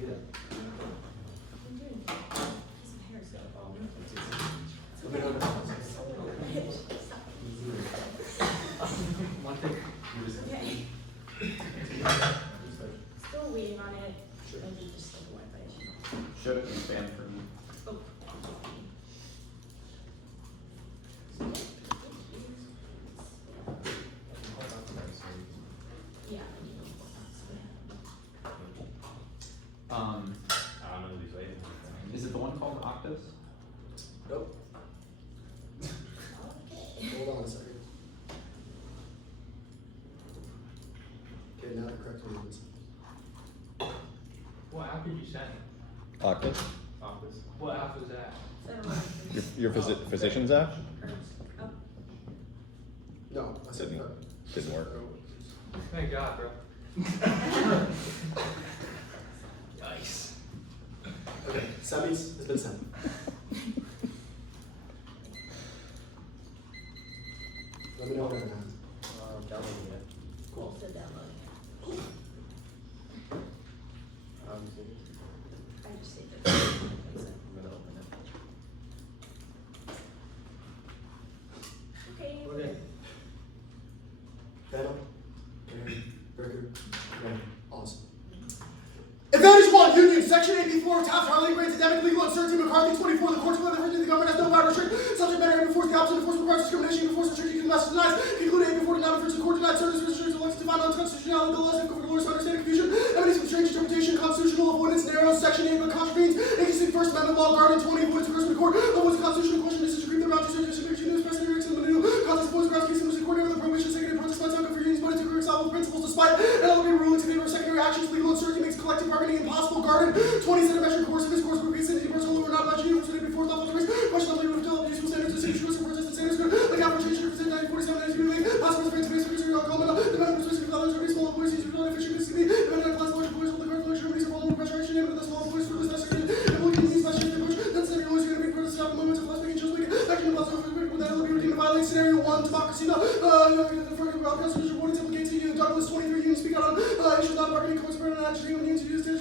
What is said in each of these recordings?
Still waiting on it. Sure. And just like a Wi-Fi issue. Should it be spam for me? Oh. Yeah. I don't know these ways. Is it the one called Octus? Nope. Okay. Hold on a second. Okay, now the correct one is. What app did you send? Octave? Office. What app is that? Your physician's app? Oh. No, I said no. Didn't work. Thank God, bro. Nice. Okay, Sammy's has been sent. Let me know when it happens. Downloading it. Cool. Also downloading it. I just saved it. I'm gonna open it. Okay. Okay. Phantom. Breaker. Awesome. Advantage 1, Union, Section 84, Taft, Harley, grants endemic legal uncertainty, McCarthy 24, the courts of the government has no power to restrict subject matter and enforce the opposite, enforce requires discrimination, enforce restriction, master denies, conclude 8 before denied, refers to the court denied, certain restrictions, elects to find unconstitutionality, the laws and court lawyers understand confusion, emanates from strange interpretation, constitutional avoidance, narrow, Section 8, but contravenes, existing First Amendment law, guardian 20, avoids request of the court, avoids constitutional question, disagree with the route to certain news, precedent, and the new, context, avoids grounds, case, and coordinated with the prohibition, secondary protest, by time for unions, but into irreconcilable principles, despite an elevated ruling to favor of secondary actions, legal uncertainty makes collective bargaining impossible, guarded 20 cent measure course of this course group city personal or not about you before lawful race question of legal develop useful standards to save choice and protest and standards like application of 1947 as you make possible to face face the comment the man who's with others are small boys is really efficient to see the man class large boys with the guard lecture release of all pressure action and the small boys for this necessary and looking these machines the push that's the always going to be protest out moments of last making just like action about with that will be redeemed violate scenario 1 democracy the constitution warnings implicates you Douglas 23 unions speak out on issues not bargaining courts for an action unions use the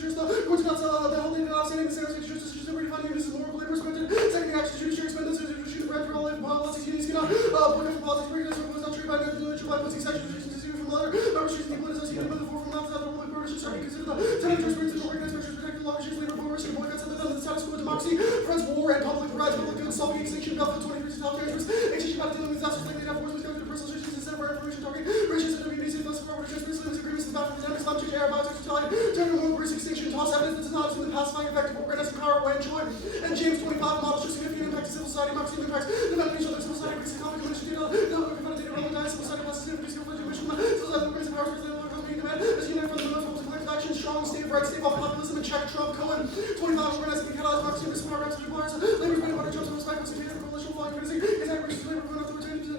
courts not the whole thing outstanding the sales justice is every defining this is more labor respected second action judiciary expenditures shoot the bread for all policies unions cannot boycott for politics break this was not treated by the by putting section restrictions from the other restrictions equal as you by the four from outside the ruling prohibition starting consider the tenant experience of organized measures protecting law issues labor prohibition boycotts and the status quo democracy friends war and public rights public goods solving extinction government 23 health transfers extinction about dealing with disasters likely to have forces going to personal restrictions instead of information target racial and WBC thus forward transparency agreements about pandemic Islam change air biotech totality turning more risk extinction toss evidence that does not assume the pacifying effect of organizing power when joy and James 25 models show significant impact to civil society democracy impacts the benefit of civil society increasing conflict commission data data relevant civil society plus significant civil commission civil society increasing powers for the company demand as you unite for the most collective action strong state of rights stave off populism and check Trump Cohen 25 organizing and catalyzing democracy and smart reps and employers labor's made about Trump's respect for the coalition flying criticism is that versus labor going up the return to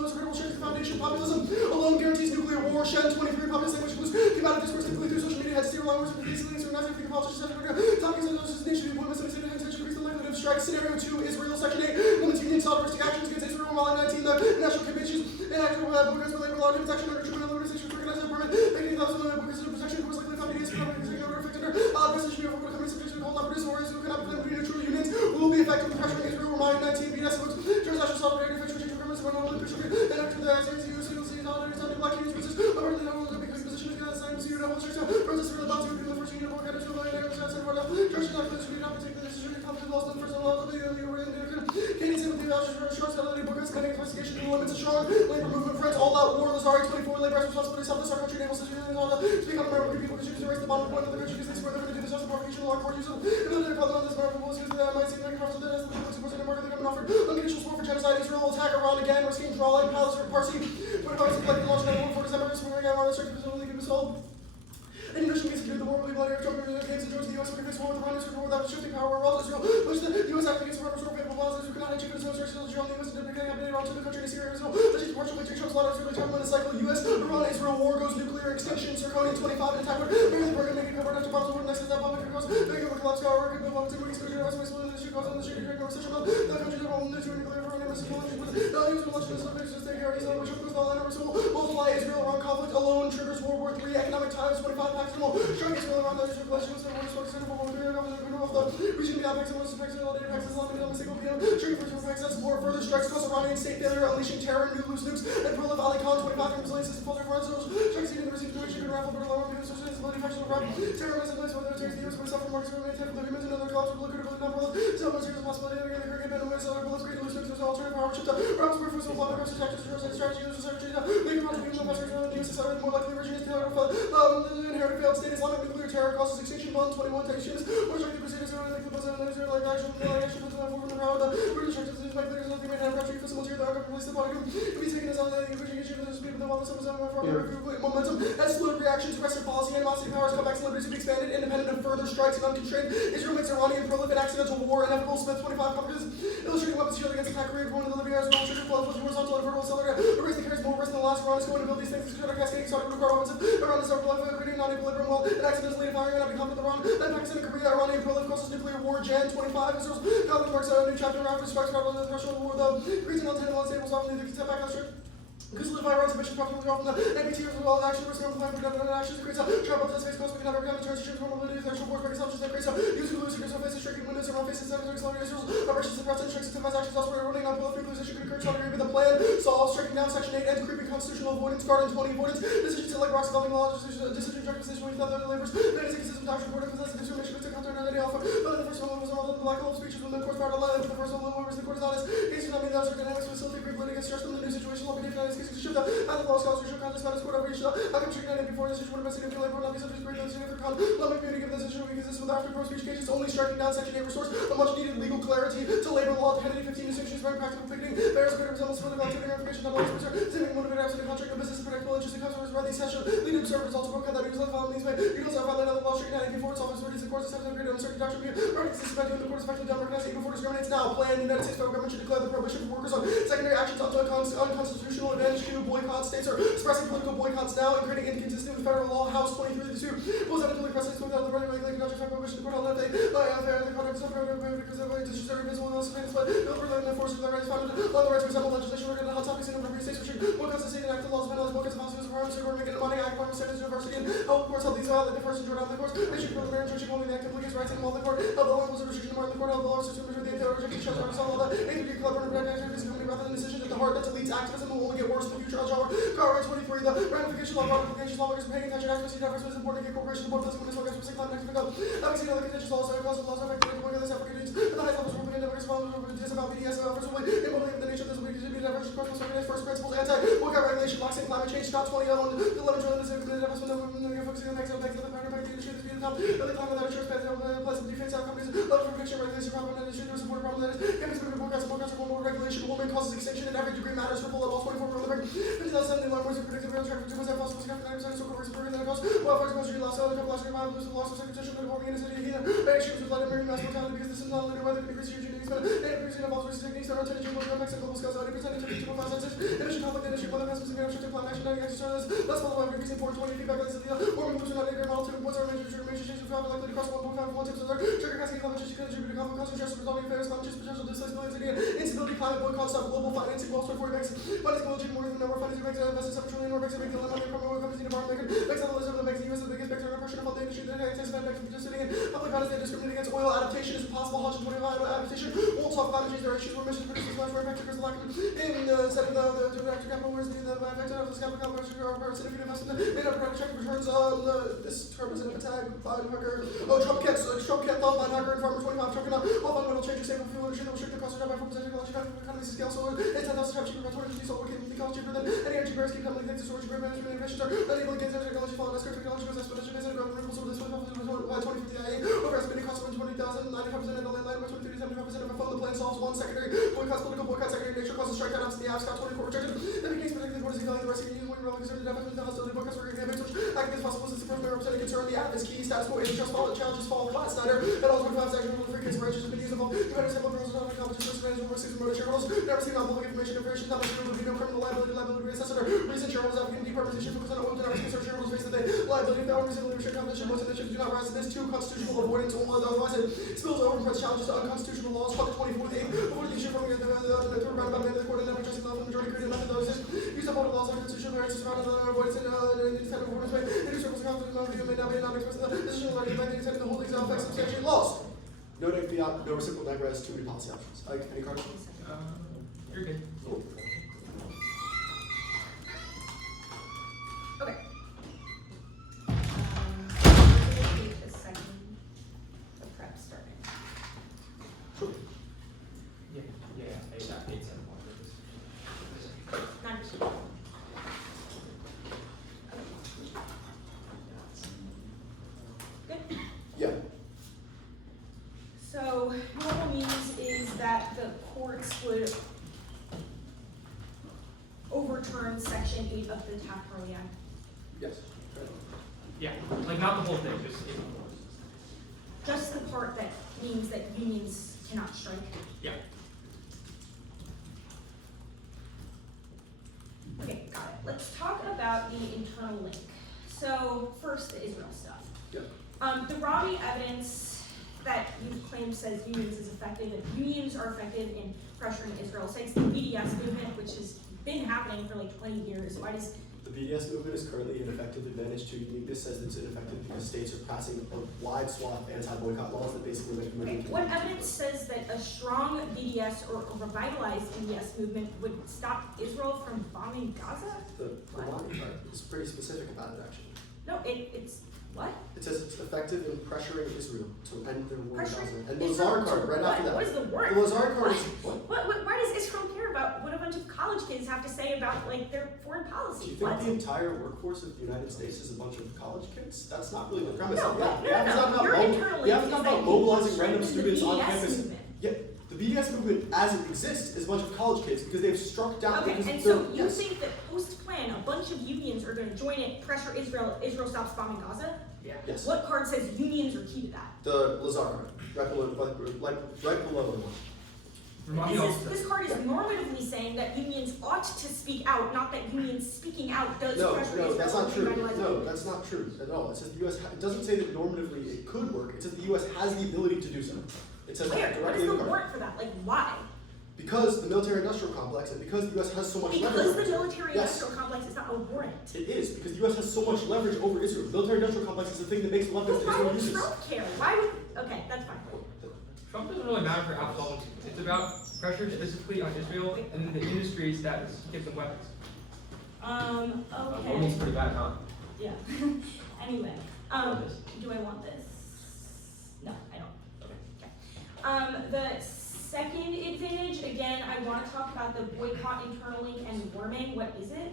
those credible shapes the foundation populism alone guarantees nuclear war Shen 23 populist language blues came out of discourse typically through social media had steer language with these links or not thinking politicians topics and those nation appointments and intention increase the likelihood of strike scenario 2 Israel section 8 limits union solidarity actions against Israel while in 19 the national conventions and actual boycotts for labor law limits action under criminal organization for recognized government making thousands of boycotts of protection course likely found against economic effect under president of companies subject to cold operative or who cannot claim to be neutral unions will be effective in pressuring Israel reminding 19 BS votes transnational solidarity effects for change governments and not only pushing and after the U.S. solidarity is not black unions versus over the level of the big position is going to sign to zero double strikes protest for the bounty of the first union work at a 2 million areas outside of our level church not going to be not take the decision to come to the laws of the first level of the Canadian sympathy vouchers for short salary boycotts cutting investigation to limits a strong labor movement friends all out war Lazari 24 labor responsibility south of our country naval situation and all that speak up American people who choose to raise the bottom point of the country because they swear they're going to do this as a provocation law court use and then they're calling on this American rules because that might seem like a problem that has the people supposed to market the government offered unconditional support for genocide Israel will attack Iran again risking drawing Palestine Parsi but if I was like launch on 4 December this morning I want to start to presumably give us all any mission case the war will be bloody Trump games and joins the U.S. against war with Iran Israel without shifting power around Israel push the U.S. act against forever restore faithful laws Israel cannot chicken no search Israel the U.S. and beginning happening around to the country in Syria Israel legit partially take Trump's lot of Israel time when the cycle U.S. Iran Israel war goes nuclear extinction Zirconian 25 and attack with bringing the program making cover after bombs over next to that public because making over collapse power working the bombs and exposure to us the issue cause on the street direct recession the country that will nuclear nuclear program is technology with the use of election subjects to stay here Israel which opens the line of Israel multiply Israel Iran conflict alone triggers World War III economic times 25 packs and more strong Israel around the Israel relations and war is focused on effects, and most effects, all data effects, Islamic, on a single PM, trigger for effects, and more further strikes across Iranian state failure, unleashing terror, new loose nukes, and prolific Ali Khan, 25 from Brazilian system, folder for ourselves, strikes even the received direction, and raffle, but lower, and social instability, factional crime, terrorism, place, whether it's the US, but suffer markets, and maintain the humans, and other collapse, but lucrative, not prolific, so much serious possibility, and the current event, and other prolific, loose nukes, alternative power, shift, realms, purpose, and love, across the tactics, strategy, and strategy, making contribution, the best result, and use society, more likely, virgin, is failure, inherited failed state, Islamic nuclear terror, causes extinction, 21 tensions, more strictly proceedings, like the president, like action, puts on forward, and power, the British actors, like there's nothing made, and capture, physical, the archive, police, the body, to be taken as on the English, the speed of the wellness of momentum, has slowed reaction to Western policy, animosity, powers, comebacks, celebrities to be expanded, independent of further strikes and unconstrained. Israel makes Iranian prolific accidental war, inevitable, Smith 25 companies, illustrating weapons shield against attack, Korea, going to the Libya, as well, church, blood, horizontal, and vertical accelerator, a race that carries more risk than the last Iran is going to build these things, cascading, starting to require weapons, Iran is our blood, creating non-equilibrium, well, and accidentally firing, and having conflict with Iran, then Pakistan and Korea, Iranian prolific causes nuclear war, Jan 25, Israel's conflict marks a new chapter, after strikes, rather than the threshold of war, though, Greece and untenable, unstable, often need to step back, because solidify Iran's ambition properly from the NPT as well as action, risk of applying for actions, it creates a travel to space coast, we can never become a transition from mobility to actual force, assumptions that creates a user losing yourself faces, shrinking windows, around faces, and accelerating Israel's operations, suppress and strikes, systemized actions elsewhere, running on both free position, could occur, Saudi Arabia, the plan, solve, striking down Section 8, and creeping constitutional avoidance, Garden 20 avoidance, decisions to like rocks, developing laws, decision track decision with other laborers, managing system, doctrine, reporting, possessive discrimination, to counter another alpha, but the first one was all the black hole speeches when the court's power to lie, the first one was the court is honest, case do not mean that other dynamics facilitate great litigants, stress them in the new situation, will be different, cases to shift up, the law scholars should contest about his court over each other. I can treat before this issue would have been significant labor, not be subject to great litigation for con. Let me community give this issue exists with after pro speech cases only striking down Section 8 restores a much needed legal clarity to labor law. Heading 15 distinctions, very practical picketing, bears greater resemblance for the relative verification of all experts, seeming motivated absolute contract of business and predictable interest in customers by these session. Lead observers also broke out that use of these way. You don't have violated the law striking down before its office authorities and courts have greater uncertainty doctrine. Running system by doing the court effectively done recognizing before discriminates now. Plan the United States federal government should declare the prohibition for workers on secondary actions up to unconstitutional advantage to boycott states or expressing political boycotts now and creating inconsistent with federal law. House 23-2 was evidently precedent without the running regulating not just prohibition to court held that they the conduct of because of disrespect visible and also famous but no related enforcement of their rights founded on the rights to resemble legislation regarding the hot topics in appropriate states which boycotts the state and active laws penalize boycotts of houses requirements to making money act on percentage university and help courts help these violate the first and Jordan the courts they should preliminary judging only the active legal rights and all the court help the law was a restriction of the court help the law system with the intent rejecting shows are all that ain't to be clever and activities rather than decisions at the heart that deletes activism will only get worse in the future. Car 23 the ratification law ratification lawmakers paying attention activists is important to get corporation the board doesn't win this focus for 6 times next pick up having seen other contentious laws that cause laws affect the work of this applications at the highest levels working in networks following about BDS presumably immobily of the nature of this week to be diverse course must recognize first principles anti-workout regulation locks in climate change stop 20 on the 11 trillion is committed investment of focusing on next of the pattern by the industry to be the top of the climate that ensures pleasant defense out companies love for fiction regulation problem and industry to support problem that is companies moving boycotts of more regulation will make causes extinction in every degree matters for full of all 24 from the break 2007 the alarm was predicted real traffic 2% possible 99% so works for that cost wildfires most of lost other couple last year lose the loss of second position but warming in the city here extremes with light and marine mass mortality because this is not limited weather can increase your genes but and increasing of all sorts of techniques that are intended to avoid effects of global scales 90% to 2.5 senses emission conflict industry weather pessimism and obstructive climate action 90 exercises less follow up increasing 420 feedback on the warming moves are not negative model 2 points are major changes for likely to cross 1.5 1 tips of their trigger cascading climate change can contribute to common cause and stress resolving affairs climate change potential displacement instability climate boycotts stop global financing walls for banks money's global more than number of funding banks that invested 7 trillion more banks that make the limit from more companies need to borrow maker banks on the list of the banks in the US the biggest banks are under pressure to fund the industry that anticipate banks just sitting in public funds they discriminate against oil adaptation is possible 125 adaptation won't talk climate change there are issues where emissions produces much more effective because the lack of in setting the director capital whereas the effect of this capital are significant investment in a project returns this term is an attack by Hucker Trump can't thumb by Hucker and Farmer 25 trucking up all fundamental changes stable fuel industry that will shrink the cost of by 4% economies of scale so it's 10,000 times cheaper by 2050 so we can be cost cheaper than any energy bears keep coming thanks to storage grid management innovations are unable to get technology following us technology goes exponentially based on growth renewables over this by 2050 IA over estimated cost of 20,000 95% of the land by 2030 75% of a fund the plan solves one secondary boycotts political boycott secondary nature causes strike down the apps got 24 rejected then begins predicting what is evaluating the rest of the union when we're concerned the deficit the hostility boycotts were campaigns which acting as possible since the first representing concern the app is key status quo antitrust fall challenges fall class Snyder and all 25 section rule free kids for has been used involved you better sample girls not competition risk management risk remote shareholders never seen non-public information not much there will be no criminal liability reassessment or recent shareholders applicant departmentation focus on own and concern shareholders face that they liability if the owners in leadership competition most initiatives do not rise to this too constitutional avoidance or otherwise it spills over and press challenges to unconstitutional laws fuck 24 the 8th avoid the issue from the third round by the court and never addressing the majority created method that exists use of laws of constitutional rights to surround another avoidance and instead of avoidance way any circles of conflict may not express the decision already by the intent of the holdings of effects substantially lost No neg fiat, no reciprocal neg res, too many policy options. Any card? You're good. Cool. Okay. We're gonna take a second. The prep starting. Sure. Yeah, yeah, 8, 7, 1. 9%. Good. Yeah. So normal means is that the courts would overturn section 8 of the Taft-Hartley Act. Yes. Yeah, like not the whole thing, just Just the part that means that unions cannot strike. yeah. Okay, got it. Let's talk about the internal link. So first, the Israel stuff. Yeah. The Robbie evidence that you've claimed says unions is effective, and unions are effective in pressuring Israel, cites the BDS movement, which has been happening for like 20 years. Why does The BDS movement is currently an effective advantage to uniqueness, says it's ineffective because states are passing a wide swath of anti-boycott laws that basically make the okay, movement. what evidence says that a strong BDS or a revitalized BDS movement would stop Israel from bombing Gaza? The line chart is pretty specific about it, actually. No, it's what? It says it's effective in pressuring Israel to end their war in Gaza. Pressuring And the Israel Lazar to card, right what? after that. What is the word? The Lazar card is what? Why does Israel care about what a bunch of college kids have to say about like their foreign Do policy? you think What? the entire workforce of the United States is a bunch of college kids? That's not really the premise. No, Yeah, it's not about Your mo- internal yeah, link it's not is about that mobilizing you random strengthen the students on BDS campus. movement. Yeah, the BDS movement as it exists is a bunch of college kids because they've struck down Okay, because and they're- so you yes. think that post-plan, a bunch of unions are gonna join it, pressure Israel, if Israel stops bombing Gaza? Yeah. Yes. What card says unions are key to that? The Lazar card, right below, right below the one. Remind me also. This card is normatively saying that unions ought to speak out, not that unions speaking out does No, pressure no, Israel. that's not to true. revitalize No, it. that's not true at all. It says the U.S. It doesn't say that normatively it could work. It says the U.S. has the ability to do so. It says Where? that What directly is in the the card. warrant for that? Like, why? Because the military-industrial complex and because the U.S. has so much Because leverage. the over Israel. military-industrial complex is not a warrant. It is, because the U.S. has so much leverage over Israel. The military-industrial complex is the thing that makes Well, leverage that why Israel would uses. Trump care? Why would, okay, that's fine. Trump doesn't really matter for Apple sovereignty. It's about pressure specifically on Israel and the industries that give them weapons. Okay. It's pretty bad, huh? Yeah. Anyway, do I want this? No, I don't. Okay. The second advantage, again, I want to talk about the boycott, internal link, and warming. What is it?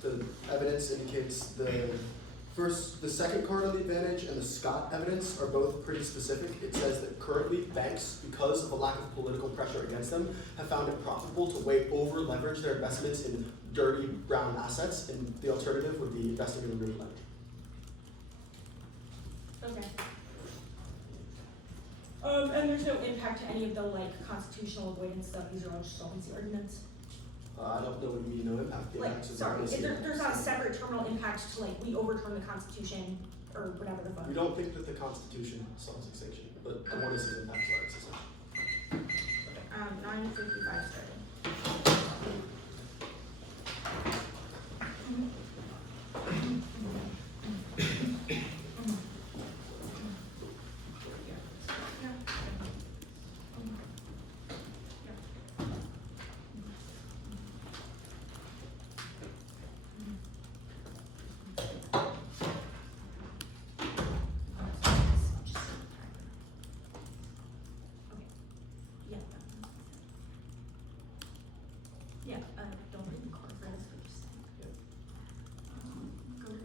The evidence indicates the second card on the advantage and the Scott evidence are both pretty specific. It says that currently banks, because of a lack of political pressure against them, have found it profitable to way over leverage their investments in dirty brown assets, and the alternative would be investing in real leverage. Okay. And there's no impact to any of the like constitutional avoidance stuff. These are all just solvency arguments. I don't know what you mean, no impact. The Like, impact is sorry, obviously- there's not a separate terminal impact to like we overturn the Constitution or whatever the fuck. We don't think that the Constitution solves extinction, but what is its impact to our existence? 9:55 starting. Yeah, don't read the card for this, but just go to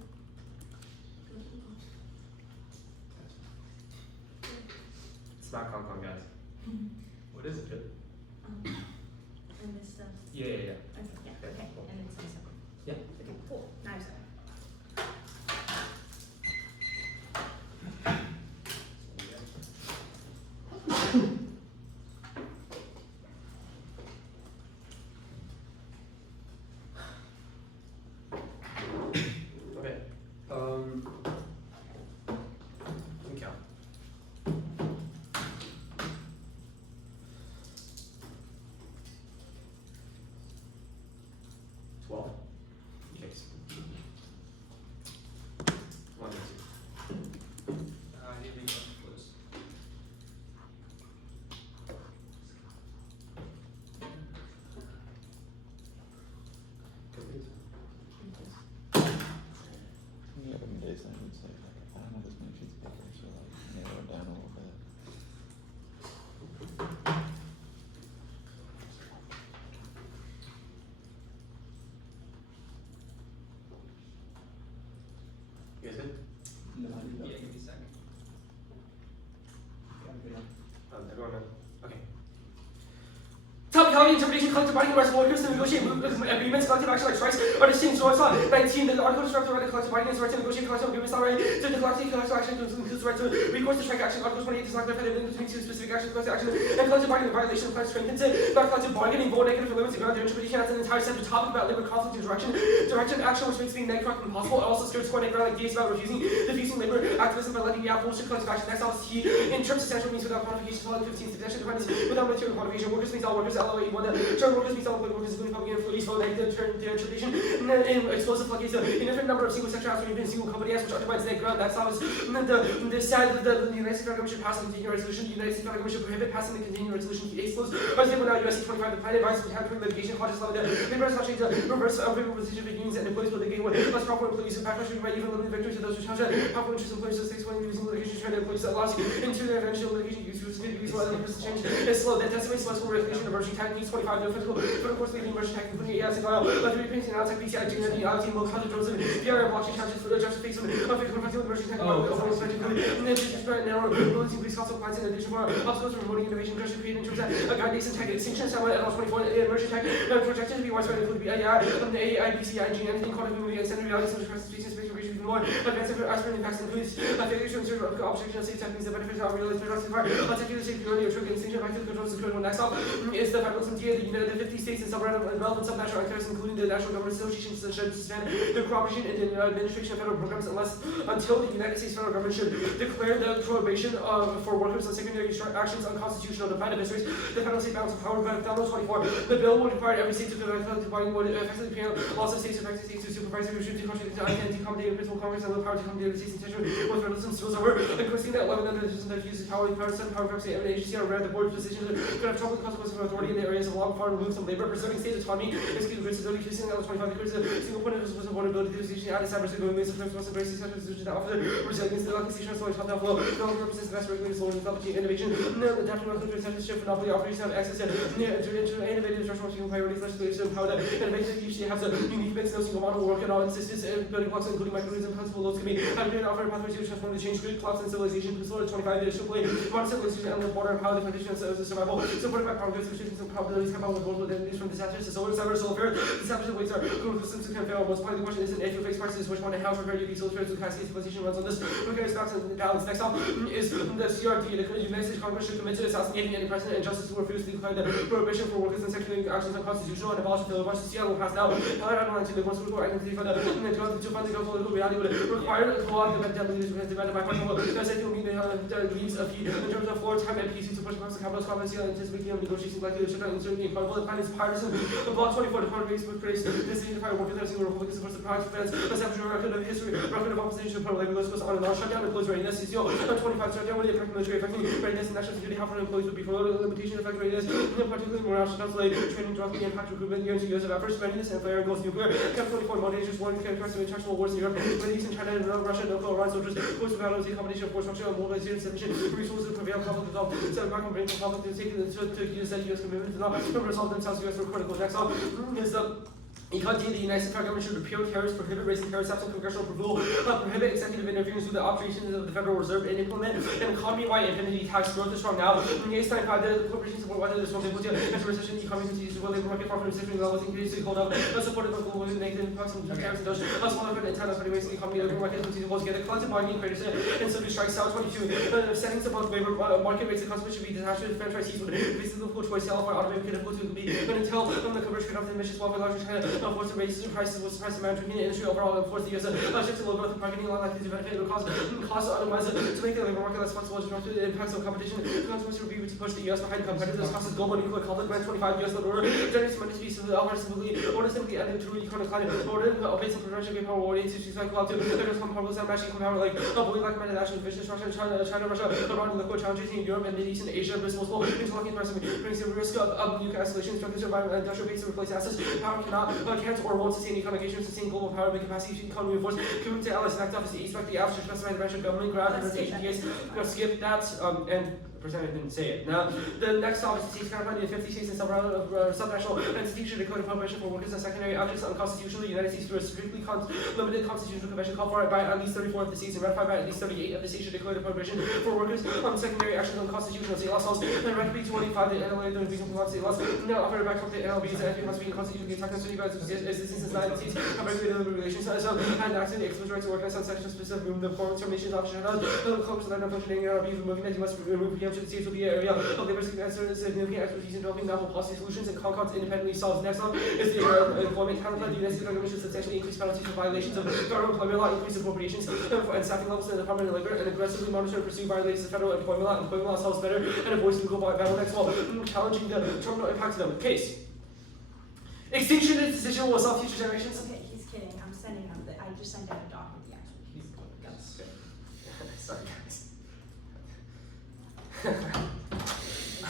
It's not Concon, guys. What is it, Jim? and this stuff. Yeah. Okay, yeah, okay, and then some separate. Yeah. Okay, cool, now I'm sorry. Okay. Let me count. Twelve. Yes. One, two. I need to be close. collective interpretation, collective bargaining rights of workers to negotiate agreements, collective action like strikes are distinct. So it's 19, the article describes the right to collective bargaining is the right to negotiate collective agreements, not right to the collective action includes the right to recourse to strike action. Article 28 does not clarify the difference between two specific actions, collective action and collective bargaining. Violation of collective strength consent, not collective bargaining, vote negative for limits to ground their interpretation. That's an entire separate topic about labor conflict and direction action, which makes being neg correct impossible. It also skirts core ground like gays about diffusing labor activism by letting the bullshit collective action. Next, I'll see in terms of central means without quantification, following 15 suggestion dependence without material quantification. Workers means all workers, LOE, one term workers means all workers, including public employees, vote negative their interpretation in explosive floodgates, a infinite number of single sector acts within a single company as which undermines neg ground. That's how the said that the United States Federal Government should pass a continuing resolution. The United States Federal Government should prohibit passing the continuing resolution. Ace flows. President now USC 25. The planet advises the time to litigation. Hodges law. The labor not change the reverse of labor position of unions and employees will litigate with less proper employees who backlash by even limited victories to those who challenge proper interest employees of states when using litigation to try to employees that allows into their eventual litigation use to use while the person change is slow. That decimates less for regulation of emerging tech needs 25. The federal course leading emerging tech including AIS and file. But the repainting and outside PCI GND IoT will conduct drones and VR blockchain charges for the just face of emerging tech narrow abilities increase cost of clients in addition for obstacles for promoting innovation industry creating in terms of guidance and tech extinction summit and 24 emerging tech projected to be widespread include AI, AIBCIG, anything called movie extended reality social space and space creation even more advanced aspirin impacts includes failure to ensure observation of safe techniques that benefits our real life technical safety earlier trigger extinction effective controls is critical. Next up is the federalism DA, the 50 states and relevant subnational actors including the National Government Associations should suspend their cooperation in the administration of federal programs until the United States federal government should declare the prohibition for workers on secondary actions unconstitutional. The plan of histories, the federal state balance of power, but Federal 24. The bill would require every state to conduct collective bargaining would effectively pay laws of states affected states to supervise and restrict the country to accommodate principal Congress and the power to accommodate the states in tension with federalism spills over. Enforcing that 11 other decisions that use power of state agency or the board's position could have troubling consequences for authority in the areas of law, far removed from labor, preserving state autonomy, executive responsibility, increasing that 25 because a single point of vulnerability to the station added cybersecurity means of responsibility such as institutions that offer resilience, the local station storage, health flow, no longer represents the best regulated solutions, technology, innovation, adapting local censorship, monopoly operation of access to innovative structural priorities, legislation, empower the innovative usually has a unique mix, no single model work and all instances, building blocks including microorganisms, principal loads can be aggregated, offer pathways to transform the change grid, clouds and civilization, principle 25 years to play, modern civilization and the border, empower the foundation of survival, supported by power grids, restrictions and probabilities, come out with multiple identities from disasters to solar, cyber, solar fair, disasters weights are good systems can fail. Most part of the question isn't if you face prices, which one and how prepare you to be solar fair to cascade civilization runs on this. Regarding stocks and balance. Next up is the CRT, the United States Congress should commit to assassinating any president and justice who refuses to declare the prohibition for workers and secondary actions unconstitutional and abolish the filibuster. Seattle will pass now. However, I don't want to the most critical identity for the to fund the political reality would require the co-op the leaders demanded by partial that will mean the leaves of heat in terms of floor time and PC to push across the capitalist conference and anticipating negotiations likely to shut down uncertainty and credible. The plan is partisan. The block 24 department Facebook praise this unified workers that single Republican supports the project fans. Let's have a record of history, record of opposition to labor list goes on and on. Shutdown employees readiness is 25 shutdown would affect military affecting readiness and national security. How far employees would be for limitation affect readiness, particularly morale shutdowns delayed training directly impact recruitment years and years of efforts. Readiness and flare goes nuclear. Cap 24 motivations warning characteristics of international wars in Europe. Readiness in China and Russia and local Iran soldiers. Force of battle is a combination of force structure and mobilization sufficient resources to prevail conflict resolve. Instead of back on bringing conflict to take to use that U.S. commitment to not resolve themselves U.S. were critical. Next up is the United States government should repeal tariffs, prohibit raising tariffs absent congressional approval, prohibit executive interference with the operations of the Federal Reserve, and implement an economy-wide infinity tax. Growth is strong now. In the A95, the corporations support whether there's one able to enter recession, the economy continues to grow, labor market far from recession levels increase to hold up, supported by global negative impacts on tariffs and those smaller but anti-liquidity ways in the economy, labor market continues to hold together. Collective bargaining credits and so do strikes out 22. Settings above labor market rates, the consequence should be disaster franchisees would basically local choice sell for automated difficult to be, but until the coverage trade off the emissions while larger China force to raise prices will suppress the management industry overall and force the U.S. shift to low growth and marketing along likely to benefit. It will cause otherwise to make the labor market less flexible to the impacts of competition. The consequence will be to push the U.S. behind competitors, causes global nuclear conflict by 25 U.S. order, generates money to be simply added to economic climate, order based on prevention of power war institutions like law to there's some powerless and matching power like avoid like-minded action, vision, China, Russia, Iran, and the core challenges in Europe and Middle East and Asia, responsible interlocking investment brings the risk of nuclear escalation, structures of industrial base to replace assets. Power can't or won't sustain economic action, sustain global power, make capacity economy force. Commitment to allies, act office, the expect the apps to specify the Russian government, grab and APAs. Skip that and pretend I didn't say it. Now, the next topic is states counterparty to 50 states and subnational entities should declare prohibition for workers and secondary objects unconstitutional. The United States, through a strictly limited constitutional convention, called for by at least 34 of the states and ratified by at least 38 of the states, should declare the prohibition for workers on secondary actions unconstitutional. State laws and Recipe 285, the NLA, the reasonable state laws, now offered back from the NLB's and constitutional constitutional technology by existing since 19 states have regulated the regulations and acted the exclusive rights to organize on section specific room, the performance terminations option, the colors of that functioning NLB, removing that you must remove preemption. The states will be an area of labor significant expertise in developing novel policy solutions and Concord independently solves. Next up is the employment counterpart. The United States government should substantially increase penalties for violations of federal employment law, increase appropriations and staffing levels in the Department of Labor, and aggressively monitor and pursue violations of federal employment law. Employment law solves better and avoids legal bottlenecks while challenging the terminal impact to them. Case. Extinction and decision will solve future generations. Okay, he's kidding. I'm sending him I just sent out a doc with the actual case. Sorry, guys.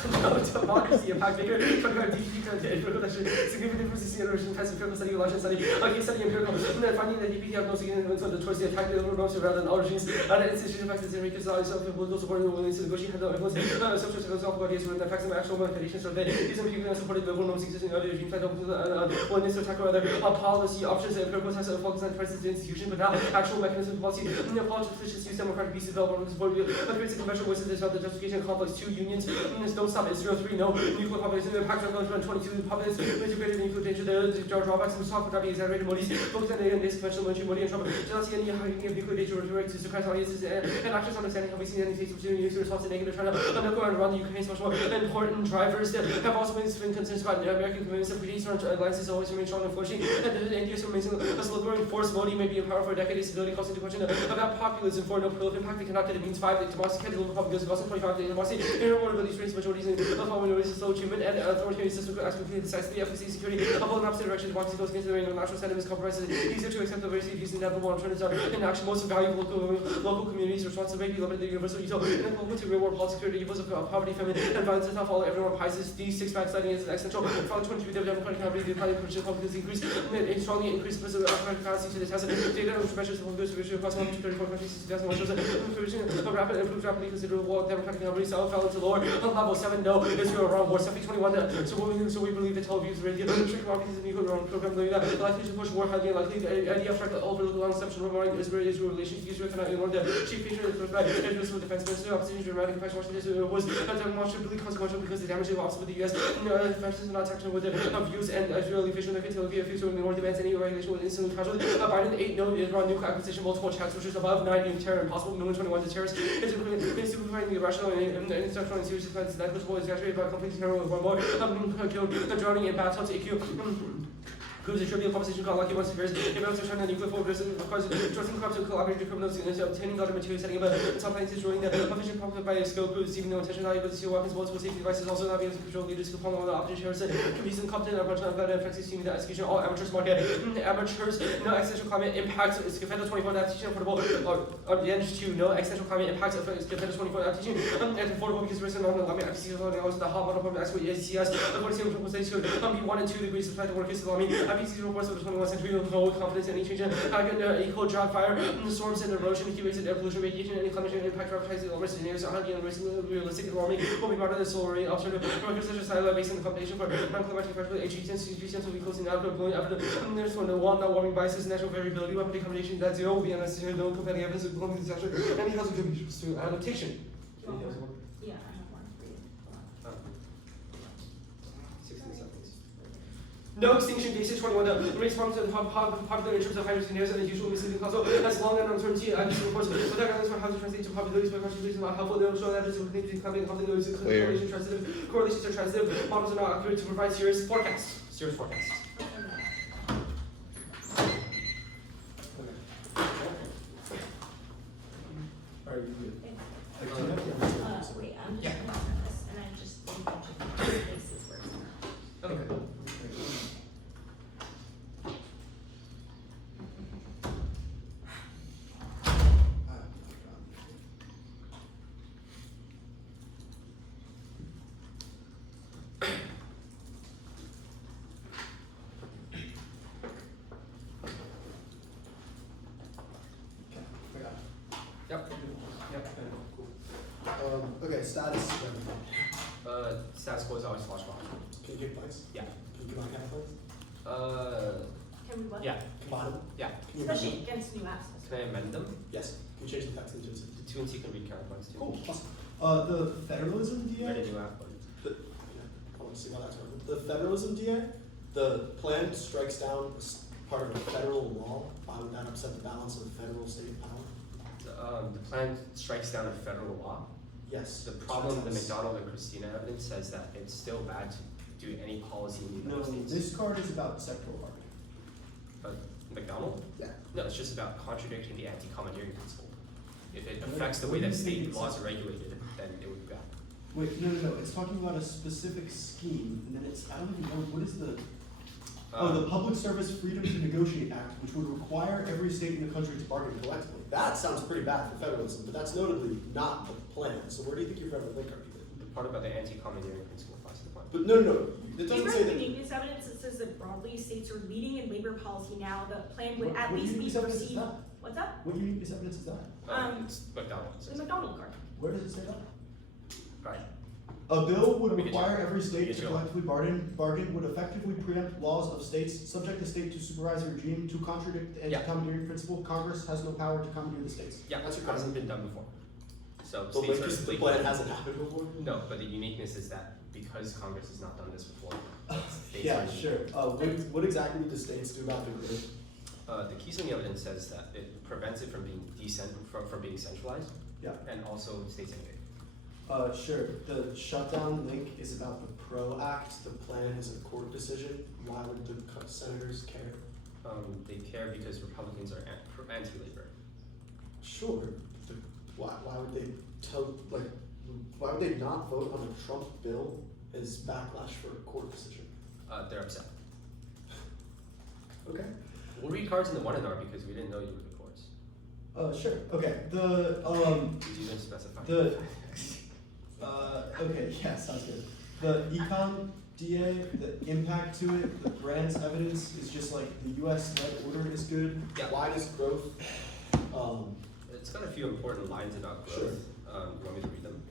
No, democracy impact maker, significant differences in erosion types of empirical study, large study, case study empirical, and then finding that DPT have no significance on the choice to attack the other norms rather than origins, and institution effects and makers are also political support and willingness to negotiate handle influence, social psychological ideas with the effects of actual manifestations of these empirical supported liberal norms existing in other regimes that willingness to attack other policy options and empirical tests that focus on prices to institution, but now actual mechanisms of policy, politicians use democratic peace development support, creates a conventional voices about the justification of conflicts, 2 unions, don't stop at 03, no nuclear population, the impact of 22 populace, integrated nuclear danger, the drawbacks and software driving exaggerated modies, focus on the conventional military modi and trouble, jealousy and hiding of nuclear danger, to suppress audiences and actors understanding how we see any states pursuing nuclear response to negative China, undergo around the Ukraine special important drivers that have also been concerns about American commitments and British alliances always remain strong and flourishing, and the India's remains a slithering force. Modi may be in power for a decade, stability calls into question about populism for no political impact. They cannot get it means 5, the democracy can deliver public goods, 2025, the democracy, intermortability, strengths, majorities, and minorities, slow achievement, and authoritarian system aspect decisively efficacy, security, a bold opposite direction, democracy goes against the reign of natural sentiments, compromises, easier to accept the diversity of views, inevitable alternatives are in action, most valuable local communities, responsibility, limited the universal util, and equal to real world politics, security, evils of poverty, famine, and violence does not follow everyone prizes. These 6 backsliding is essential. Follow 23, the democratic poverty, the Italian Christian confidence increase, and strongly increased autocratic fallacy to the test, data and measures of goods, which across 134 countries since 2001 shows that rapid improved rapidly considerable democratic poverty, so fell into lower level 7, no, Israel around war, 21, so we believe that television radio, strict markets and nuclear program, likely to push more highly unlikely, the idea of the overlook long steps from remembering Israel relations, Israel cannot ignore the chief feature of the first by Israel's defense minister, opposition to dramatic effects, Washington was demonstrably consequential because the damage of opposite with the US, defense is not tactical with the views and Israeli official negativity of future ignore demands any regulation with instantly casualty. Biden 8 no Iran nuclear acquisition, multiple checks, which is above 90 terror impossible, no 21 the terrorists is supervising the irrational and instructional and serious defense negligible, exaggerated by complete terror with one more killed, drowning in bathtubs, AQ. Proves a trivial proposition called lucky once years. If I was trying to nuclear focus, of course, trusting corrupt to collaborate with criminals and obtaining other materials, setting up a sometimes destroying the efficient profit by a skill proves even no intention value, but steal weapons, multiple safety devices, also not being able to control leaders who follow the opposition terrorists, can be some competent approach of that affects assuming the execution all amateurs market. Amateurs, no existential climate impacts, Federal 24 adaptation affordable, or the end to no existential climate impacts of Federal 24 adaptation, and affordable because risk and normal limit, FCC is also the hot model from expert ECS, according to the proposal states could be 1 and 2 degrees of the workers alarming, FCC reports of the 21st century with no confidence in any change in equal drought, fire, storms and erosion, accumulated air pollution, radiation, any climate change impact, advertising, alarmist scenarios are highly unrealistic and warming will be part of the solar array alternative. Workers such as satellite based on the competition for non-climatic pressure, HG will be closing out of blowing after there's one, the wall, not warming biases, natural variability, weapon decombination, that 0 will be unnecessary, no compelling evidence of global disaster, any cause of contributions to adaptation. Yeah, I have one for you. Hold on. 16 seconds. No extinction basis 21. The race forms of popular in terms of higher scenarios and the usual misleading counsel as long and uncertainty and these reports without guidelines for how to translate to probabilities by questions are not helpful. They don't show evidence of connecting correlations are transitive, models are not accurate to provide serious forecasts. Alright, you good. Wait, I'm just gonna open this, and I just think I should put spaces where it's not. Okay. Okay, status. Status quo is always slash bottom. Can you give blanks? Yeah. Can you combine half blanks? Can we what? Yeah. Combine them? Yeah. Can you amend them? Especially against new access. Can I amend them? Yes. Can you change the text into The 2 and 2 can read counterpoints too. Cool, awesome. The federalism DA? Ready to add one. I want to see how that's working. The federalism DA, the plan strikes down part of a federal law. Why would that upset the balance of federal state power? The plan strikes down a federal law. Yes. The problem, the That's- McDonald and Christina evidence says that it's still bad to do any policy in the No, United States. this card is about sectoral bargaining. But McDonald? Yeah. No, it's just about contradicting the anti-commandeering principle. If it What- affects the what way do that you think state it's- laws are regulated, then it would be bad. Wait, no. It's talking about a specific scheme, and then it's, I don't even know, what is the, the Public Service Freedom to Negotiate Act, which would require every state in the country to bargain collectively. That sounds pretty bad for federalism, but that's notably not the plan. So where do you think your federal link are? The part about the anti-commandeering principle applies to the plan. But no, it doesn't Paper say that. uniqueness evidence that says that broadly states are leading in labor policy now. The plan would at What least be uniqueness evidence is perceived. that? What's up? What uniqueness evidence is that? It's McDonald. The McDonald card. Where does it say that? Right. A bill would Let me get you- require every state get to you. collectively bargain, would effectively preempt laws of states, subject the state to supervisory regime to contradict the Yeah. anti-commandeering principle. Congress has no power to commandeer the states. Yeah, That's your it hasn't been done before. So But states like, are just the legal. plan hasn't happened before? No, but the uniqueness is that because Congress has not done this before, states Yeah, are. sure. What exactly do states do about the grid? The Keystone evidence says that it prevents it from being from being centralized. Yeah. And also states innovate. Sure. The shutdown link is about the PRO Act. The plan is a court decision. Why would the senators care? They care because Republicans are anti-labor. Sure. Why would they why would they not vote on a Trump bill as backlash for a court decision? They're upset. Okay. We'll read cards in the 1 and R because we didn't know you were good courts. Sure. Okay. You didn't specify. Okay, yeah, sounds good. The econ DA, the impact to it, the grants evidence is just like the US-led order is good. Yeah. Why does growth? It's got a few important lines about growth. Sure. You want me to read them?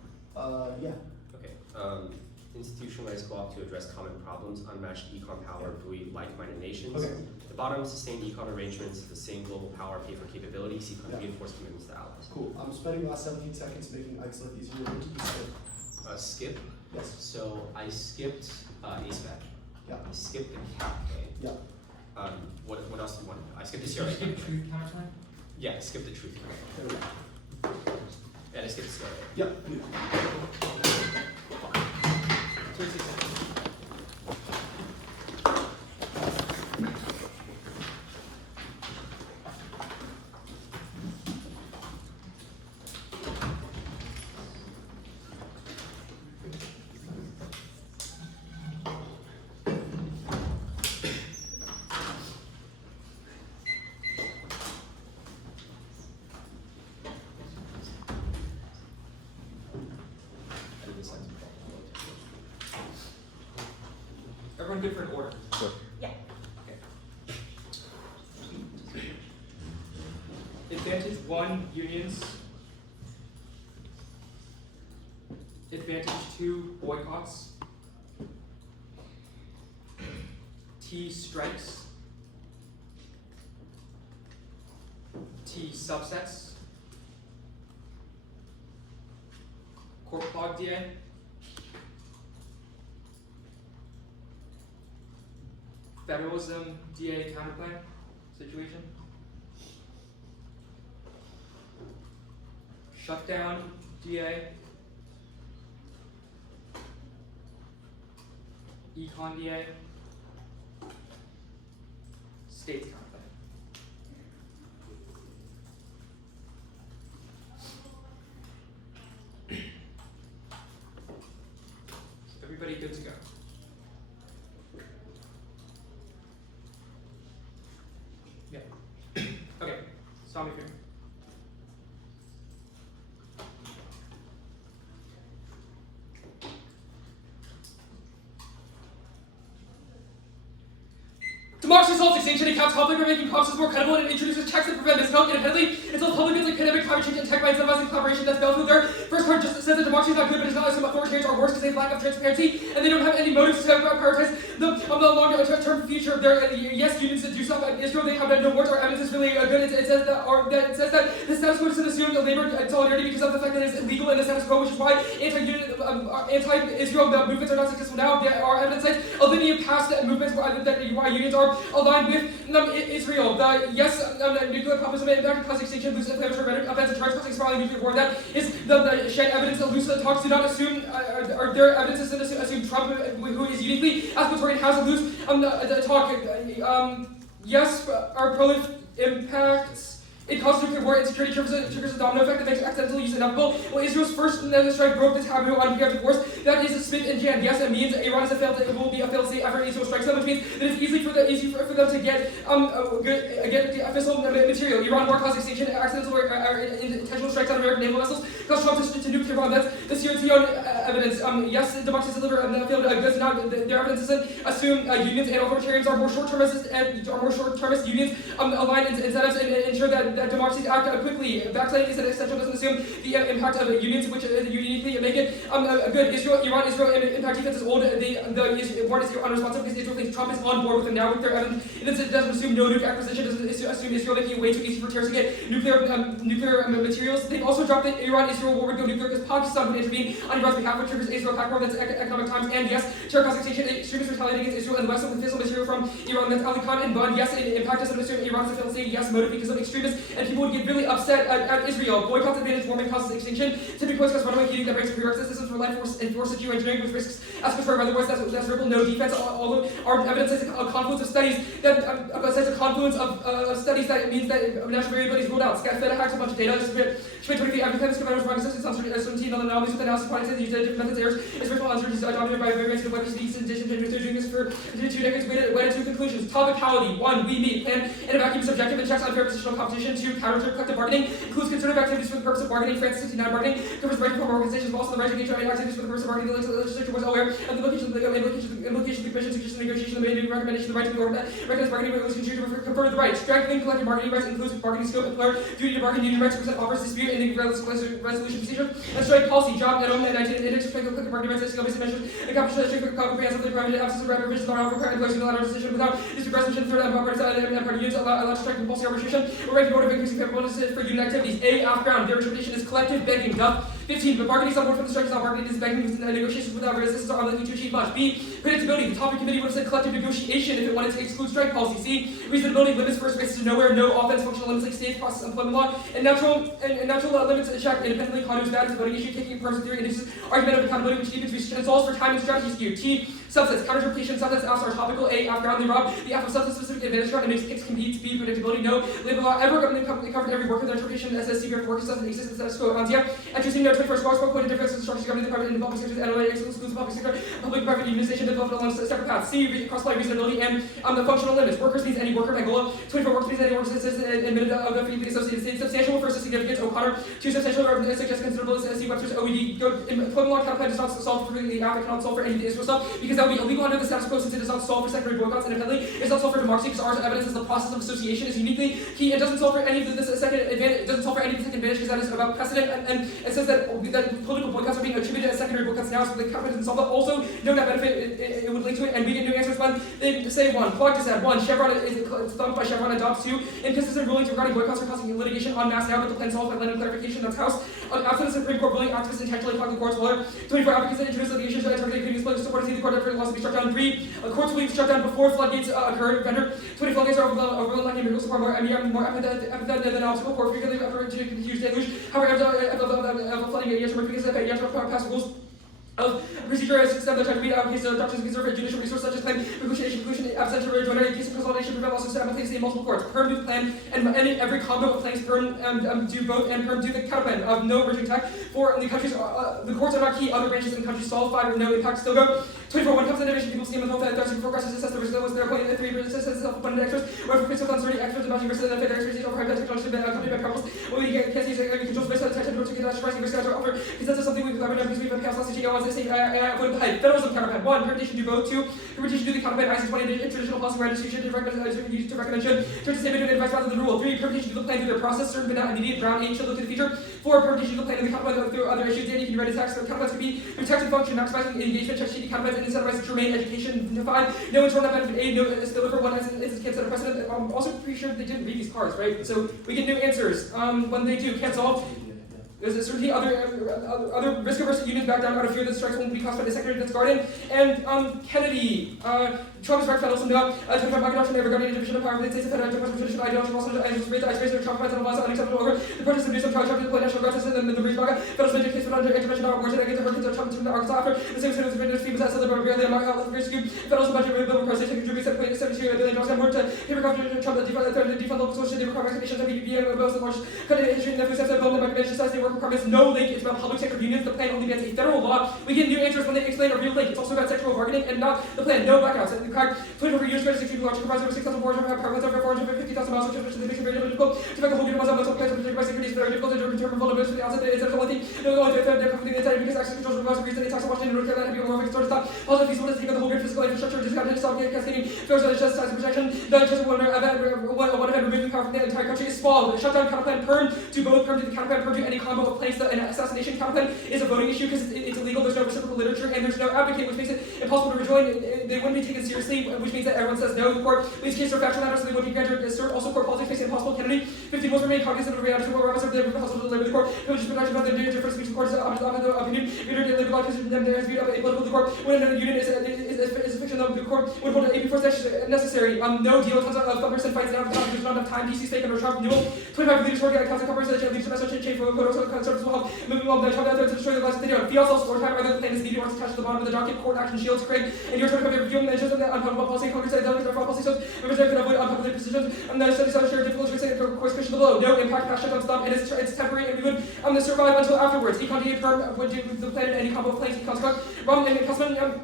Yeah. Okay. Institutionalized co-op to address common problems, unmatched econ power, buoy like-minded nations. Okay. The bottom, sustained econ arrangements, the same global power, pay for capabilities, Yeah. reinforced commitments to allies. Cool. I'm spending the last 17 seconds making Ike's life easier. What did you skip? Skip. Yes. So I skipped ASPEC. Yeah. I skipped the cap pay. Yeah. What else do you want? I skipped the CRA. Truth counterclaim? Yeah, I skipped the truth. There we go. And I skipped the CRA. Yep. 26 seconds. Everyone good for an order? Sure. Yeah. Advantage 1, unions. Advantage 2, boycotts. T, strikes. T, subsets. Corp clog DA. Federalism DA counterplan situation. Shutdown DA. Econ DA. States counterplan. Everybody good to go? Yeah. Okay, stop me here. Democracy solves extinction, accounts conflict by making processes more credible, and it introduces checks that prevent misconduct independently. It solves public goods like pandemic, climate change, and tech by incentivizing collaboration that's built with their first card just says that democracy is not good, but it's not assume authoritarians are worse because they have lack of transparency and they don't have any motives to prioritize the longer-term future of their yes, unions do stuff in Israel. They have no words. Our evidence is really good. It says that the status quo doesn't assume labor solidarity because of the fact that it's illegal in the status quo, which is why anti-Israel movements are not successful now. There are evidence sites a linear past movements why unions are aligned with Israel. The nuclear populism impact cause extinction, loose inflammatory rhetoric, offensive charge causing spiraling nuclear war. That is the shared evidence that loose talks do not assume, or their evidence doesn't assume Trump, who is uniquely aspiratory and has a loose talk. Yes, our prolific impacts. It causes nuclear war, insecurity triggers a domino effect that makes accidental use inevitable. Well, Israel's first strike broke the taboo on preemptive wars. That is Smith and Jan. Yes, it means Iran is will be a failed state after Israel strikes them, which means that it's easy for them to get the fissile material. Iran war caused extinction, accidental or intentional strikes on American naval vessels, caused Trump to nuclear bomb. That's the CRT evidence. Yes, democracies deliver failed goods. Not their evidence doesn't assume unions and authoritarians are more short-termist unions align incentives and ensure that democracies act quickly. Backsliding is an essential doesn't assume the impact of unions, which uniquely make it good. Iran-Israel impact defense is old. The war is unresponsive because Israel thinks Trump is on board with them now with their evidence. It doesn't assume no nuke acquisition. Doesn't assume Israel making it way too easy for terrorists to get nuclear materials. They've also dropped the Iran-Israel war would go nuclear because Pakistan would intervene on Iran's behalf, which triggers Israel platform. That's economic times. And yes, terror causing extinction. Extremists retaliating against Israel and the West with fissile material from Iran. That's Ali Khan and Bond. Yes, impact doesn't assume Iran is a failed state. Yes, motive because of extremists. And people would get really upset at Israel. Boycotts, advantage, warming causes extinction. Typically cause runaway heating that breaks prerequisite systems for life force and force geoengineering, which risks aspiratory otherwise. That's ripple, no defense. All of our evidence is a confluence of studies that means that natural variability is ruled out. Fed hacks a bunch of data. Schmidt 23 advocates of wrong systems on 17 anomalies with analysis quantities used different methods errors. Is virtual uncertainties dominated by various of weapons these conditions and doing this for 2 decades weighted to conclusions. Topicality. 1. We meet. Plan in a vacuum subjective and checks unfair positional competition. 2. Counter collective bargaining includes concerted activities for the purpose of bargaining. France 69 bargaining covers right from organizations, but also the right to engage in activities for the purpose of bargaining. The legislature was aware of the implications of the commission suggestion negotiation, the main recommendation, the right to be recognized bargaining was considered to confer the right. Strengthening collective bargaining rights includes bargaining scope and duty to bargain, union rights to present offers, dispute, and resolution procedure. And strike policy, job, and 19 index of collective bargaining rights, basic measures, accomplish the strength of comprehensively private absence of provisions that are required employees unilateral decision without district resolution for parties and party unions allowed to strike compulsory arbitration or ranking order of increasing capabilities for union activities. AFF ground, their interpretation is collective begging. 15. But bargaining is on board from the strike is not bargaining, is begging negotiations without resistance are unlikely to achieve much. B. Predictability. The topic committee would have said collective negotiation if it wanted to exclude strike policy. C. Reasonability. Limits first basis to nowhere. No offense. Functional limits like states, process, employment law. And natural limits check independently. Conduct bad. Voting issue. Taking person theory induces argument of accountability which deepens research and solves for time and strategy skew. T. Substance. Counter-interpretation. Substance. F's are topical. A. F. Ground. Rob. The F of substance-specific advantage ground. It makes X compete. B. Predictability. No. Labor law. Ever covered every work of their interpretation. SSC. Work doesn't exist in status quo. Interesting note. 21st squad point of difference in structures governing the private and public sectors. Analytics excludes public sector. Public-private unionization developed along separate paths. C. Cross-apply reasonability and the functional limits. Workers means any worker. Angola. 24 workers means any worker admitted of the freely associated states. Substantial refers to significance. O'Connor. 2. Substantial suggests considerable. C. Webster's OED. Employment law counterplan does not solve for the AFF. It cannot solve for any of the Israel stuff because that would be illegal under the status quo since it does not solve for secondary boycotts independently. It does not solve for democracy because ours evidence is the process of association is uniquely key. It doesn't solve for any of the second advantage. It doesn't solve for any of the second advantage because that is about precedent and it says that political boycotts are being attributed as secondary boycotts now, so the counterplan doesn't solve that. Also, no net benefit it would link to it, and we get new answers when they say 1. Plug to add 1. Chevron is thumped by Chevron adopts 2. Inconsistent rulings regarding boycotts are causing litigation en masse now, but the plan solved by lending clarification. That's House. After the Supreme Court ruling, activists intentionally plug the court's lawyer. 24 advocates that introduced litigation to targeting previous political supporters. The court after laws to be struck down. 3. Courts will be struck down before floodgates occur. Vendor 20 floodgates are overrun like empirical support more empathetic than obstacle court frequently after a huge deluge. However, flooding years from because you have to pass rules of procedure as system that try to meet out case of doctrines conserve judicial resource such as claim, negotiation, conclusion, abstention, rejoinder, in case of consolidation, prevent losses simultaneously in multiple courts. Perm do the plan, and every combo of claims perm do both, and perm do the counterplan of no emerging tech. 4. In the countries, the courts are not key. Other branches in the country solve. 5. No impact still go. 24. When it comes to innovation, people see both that there's before crisis assess the results. Their point. 3. Assess self-appointed experts. Where for principal uncertainty, experts about versus the benefit expertise over hyper technology accompanied by problems. When we can't see controls based on attention to get that rising risk to offer because that's something we've covered because we've had chaos last year. They say federalism counterplan. 1. Permutation do both. 2. Permutation do the counterplan. ISIS 20 traditional policy where institution to recommend should turn to statement and advice rather than rule. 3. Permutation do the plan through their process certain but not immediate. Brown 8 should look to the future. 4. For permutation of the plan and the counterplan through other issues, and you can write a text. The counterplans can be protective function, maximizing engagement, check sheet, counterplans, and incentivizing germane education. 5, no internal benefit A, no deliver one as a kid set a precedent. I'm also pretty sure they didn't read these cards, right? So we get new answers. When they do, can't solve. There's a certainty other risk averse units back down out of fear that strikes won't be caused by the secondary defense guardian. And Kennedy, Trump is right federal some talking about market option regarding division of power within states and federal traditional ideology also rate the isolation of Trump and laws unacceptable over the purchase of new some charge to the national guards and the Breeze Baga. Federal major case for under intervention of abortion against the Hurricanes of Trump to Arkansas after the same sort of the females that celebrate barely a market outlet for rescue. Federal budget bill requires they contribute $7.72 billion and more to paper coverage Trump the defund local social they require vaccinations of BBB and bills the large credit history and the food stamps and the size they work requirements no link. It's about public sector unions. The plan only bans a federal law. We get new answers when they explain a real link. It's also about sexual bargaining and not the plan. No blackouts. And the crack 24 years ago, 60 large comprised over 6,400 power over 450,000 miles, which is the mission very difficult to make a whole good amount of plans by securities that are difficult to determine vulnerabilities for the outset. It's only they're completely inside because access controls requires reason they tax Washington and North Carolina be more sort of stuff. Also, feasible to take on the whole grid physical infrastructure, discounted stop cascading, fails on just size protection. The just one event removing power from the entire country is flawed. The shutdown counterplan perm to both perm to the counterplan perm to any combo of place that an assassination counterplan is a voting issue because it's illegal. There's no reciprocal literature and there's no advocate, which makes it impossible to rejoin. They wouldn't be taken seriously, which means that everyone says no. The court leaves case for factual matters, so they wouldn't be granted a cert. Also, court politics makes it impossible. Kennedy, 15 most remain cognizant of the reality of what Roberts of the proposal to deliver the court. It was just production of the danger for speech. The court is opinion. Reader did liberal because there is viewed of a political the court. When a unit is a fiction of the court would hold a before session necessary. No deal. Tons of thumpers and fights down. There's not enough time. DC State under Trump renewal. 25 leaders working at council covers that leads to message change for code. Also, conservatives will help moving on the Trump out there to destroy the last video. Fields also floor time. Other the plan is media wants attached to the bottom of the docket. Court action shields. Craig and you're trying to review the issues of the unpopular policy. Congress said delegates are policy shows. Members can avoid unpopular positions. And the studies share difficult to say the course cushion the blow. No impact. Not shut down. Stop. And it's temporary. And we would survive until afterwards. Econ DA perm would do the plan in any combo of planes. Construct. Rom and Cussman.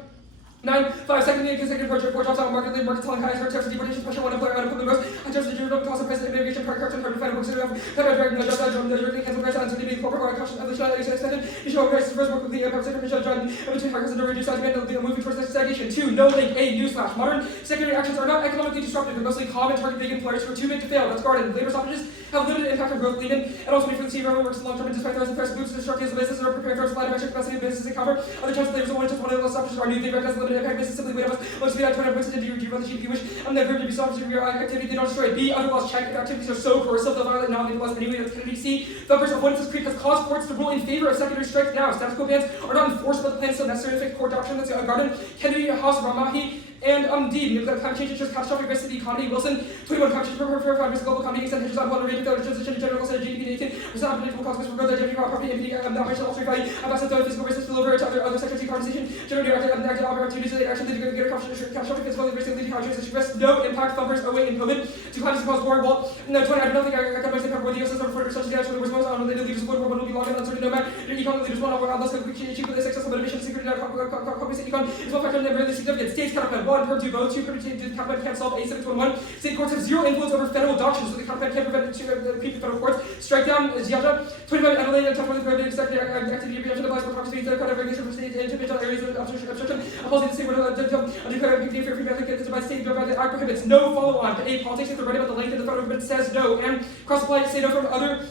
9, 5, second consecutive project, 4 jobs out, market telling highs, hard tax, deportation, pressure, one employer, unemployment growth, I judge the general cost of price, immigration, park, correction, hard to find work, city of, federal drag, no job, the directly cancel price, uncertainty, corporate, or caution, of the shot, extension, issue of prices, first work with the public sector, mission, drug, between markets and the reduced demand, moving towards stagnation. 2, no link, A, newsflash, modern secondary actions are not economically disruptive, they're mostly common target big employers who are too big to fail, that's garden, labor stoppages have limited impact on growth, Lehman, and also for the team, everyone works long term, and despite threats and threats, boots, destructive businesses are prepared for supply, direction, capacity of businesses and cover, other chances, labor, so one of the stoppages are new, they recognize limited impact, business simply wait once the 20% into your the GDP, which the group to be stopped in your activity, they don't destroy. B, other laws check if activities are so coercive, they'll violate non-legal laws anyway. That's Kennedy. C, the first avoidance creep has caused courts to rule in favor of secondary strikes now. Status quo bans are not enforced, but the plan is still necessary to fix court doctrine. That's Garden, Kennedy, Haas, Ramahi. And D, climate change ensures catastrophic risk to the economy. Wilson, 21 countries for risk global economy, extend hinges on water rate, failure transition, general consider GDP 18%, unpredictable consequences for growth, identity, property, impeding operational alternative value, absent of physical risks spill over to other sectors of decarbonization, generally active opportunities that actually get a catastrophic physical risk and leading transition risk, no impact, thumpers, away in COVID, to climate cause war, well, no, 20, I don't think I can make the the US system for such as the actual most unrelated leaders of the world will be long and uncertain no matter, your econ leaders want to unless we achieve with accessible motivation, security, compensate econ, is one factor and really significant. States counterplan, 1, per 2 vote, 2, the counterplan can't solve A721. State courts have zero influence over federal doctrines, so the counterplan can't prevent the federal courts. Strike down Ziaja. 25 Adelaide and temporary prohibited secondary activity preemption applies for proxy the kind of regulation for state individual areas of obstruction. Opposing the state word declare a free method gets by state by the act prohibits. No follow on to A politics if they're right about the length and the federal government says no. And cross apply say no from other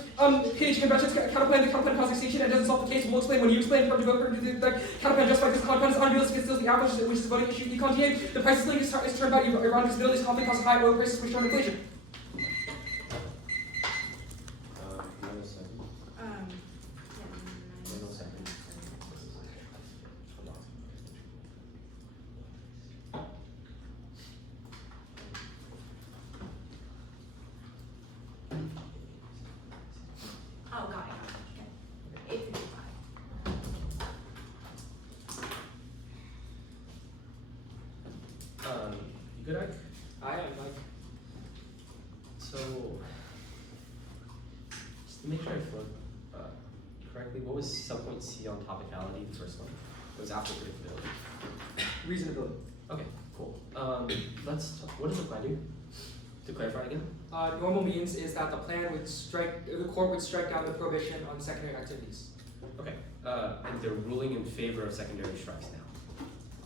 PH conventions. Counterplan the counterplan causes extinction and doesn't solve the case. We'll explain when you explain from the vote the counterplan just like this counterplan is unrealistic and steals the average, which is a voting issue. Econ DA, the price link is turned by Iran visibility is conflict causes high oil prices which turn inflation. Oh, got it. Okay. 8:55. You good, Ike? I am like, So, just to make sure I flowed correctly, what was subpoint C on topicality, the first one? It was after predictability. reasonability. Okay, cool. Let's talk, what does the plan do? To clarify again? Normal means is that the plan would strike, the court would strike down the prohibition on secondary activities. Okay, and they're ruling in favor of secondary strikes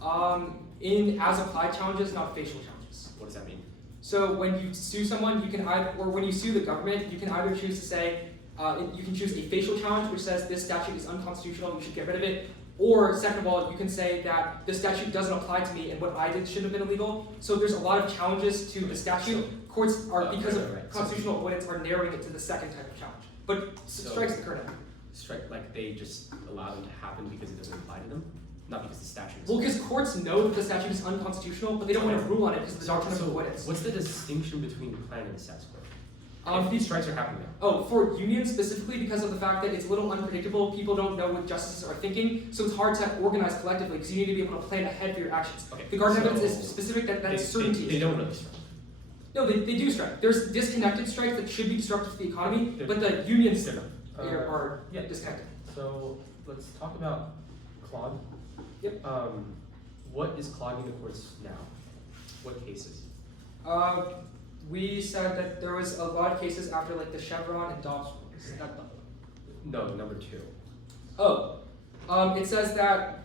now. In as applied challenges, not facial challenges. What does that mean? So when you sue someone, you can either, or when you sue the government, you can either choose to say, You can choose a facial challenge, which says this statute is unconstitutional, you should get rid of it. Or second of all, you can say that the statute doesn't apply to me and what I did shouldn't have been illegal. So there's a lot of challenges to the statute. Courts are, because of constitutional avoidance, are narrowing it to the second type of challenge. But strikes the current. Strike, like they just allow them to happen because it doesn't apply to them, not because the statute is. Well, because courts know that the statute is unconstitutional, but they don't want to rule on it because of the doctrine of So avoidance. what's the distinction between the plan and the status quo? If these strikes are happening now. Oh, for unions specifically because of the fact that it's a little unpredictable, people don't know what justices are thinking, so it's hard to organize collectively because you need to be able to plan ahead for your actions. Okay, The Garden so evidence is specific that it's certainty. They don't really strike. No, they do strike. There's disconnected strikes that should be disruptive to the economy, but the unions are Yeah. disconnected. So let's talk about clog. Yep. What is clogging the courts now? What cases? We said that there was a lot of cases after like the Chevron and Dobbs rulings. No, number 2. It says that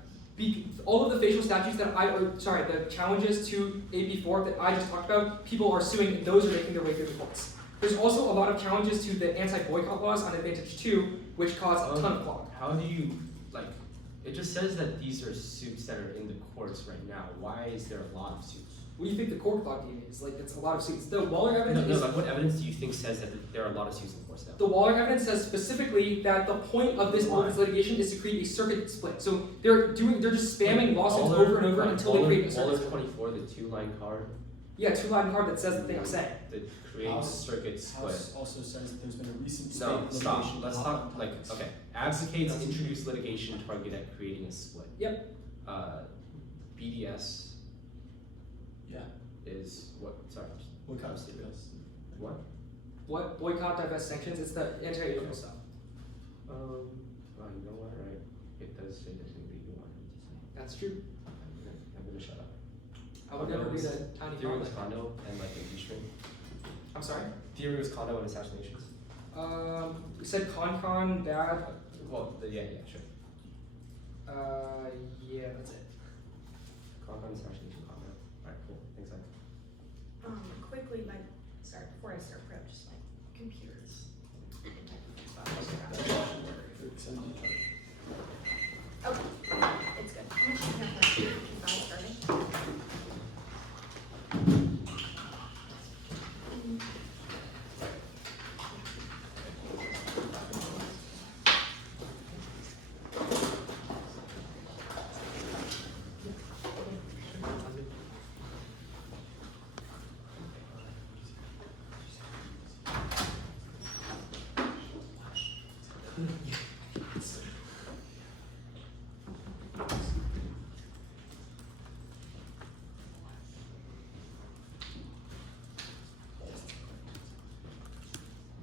all of the facial statutes that the challenges to AB4 that I just talked about, people are suing and those are making their way through the courts. There's also a lot of challenges to the anti-boycott laws on Advantage 2, which cause a ton of clog. How do you, like, it just says that these are suits that are in the courts right now. Why is there a lot of suits? What do you think the court clog game is? Like, it's a lot of suits. The Waller evidence No, is like what evidence do you think says that there are a lot of suits in the courts now? the Waller evidence says specifically that the point of this litigation is to create a circuit split. So they're just spamming lawsuits over and over until they create a circuit Waller split. 24, the 2-line card Yeah, 2-line card that says the thing I'm saying. that creates circuit split. House also says that there's been a recent state No, litigation. stop. Let's on talk, like, this. okay. Advocates introduce litigation targeted at creating a split. Yep. BDS Yeah. is what? Sorry. What kind of state does? What? What? Boycott, divest, sanctions? It's the anti-Israel stuff. Oh, you know what? Right. It does say there's going to be one. That's true. I'm gonna shut up. I would never read a tiny Theory font was like that. condo and like impeachment. I'm sorry? Theory was condo and assassinations. We said con bad. Well, yeah, sure. Yeah, that's it. Con assassination condo. Alright, cool. Thanks, Zach. Quickly, before I start prep, just my computers. Okay, it's good. How much do you have left? If I started?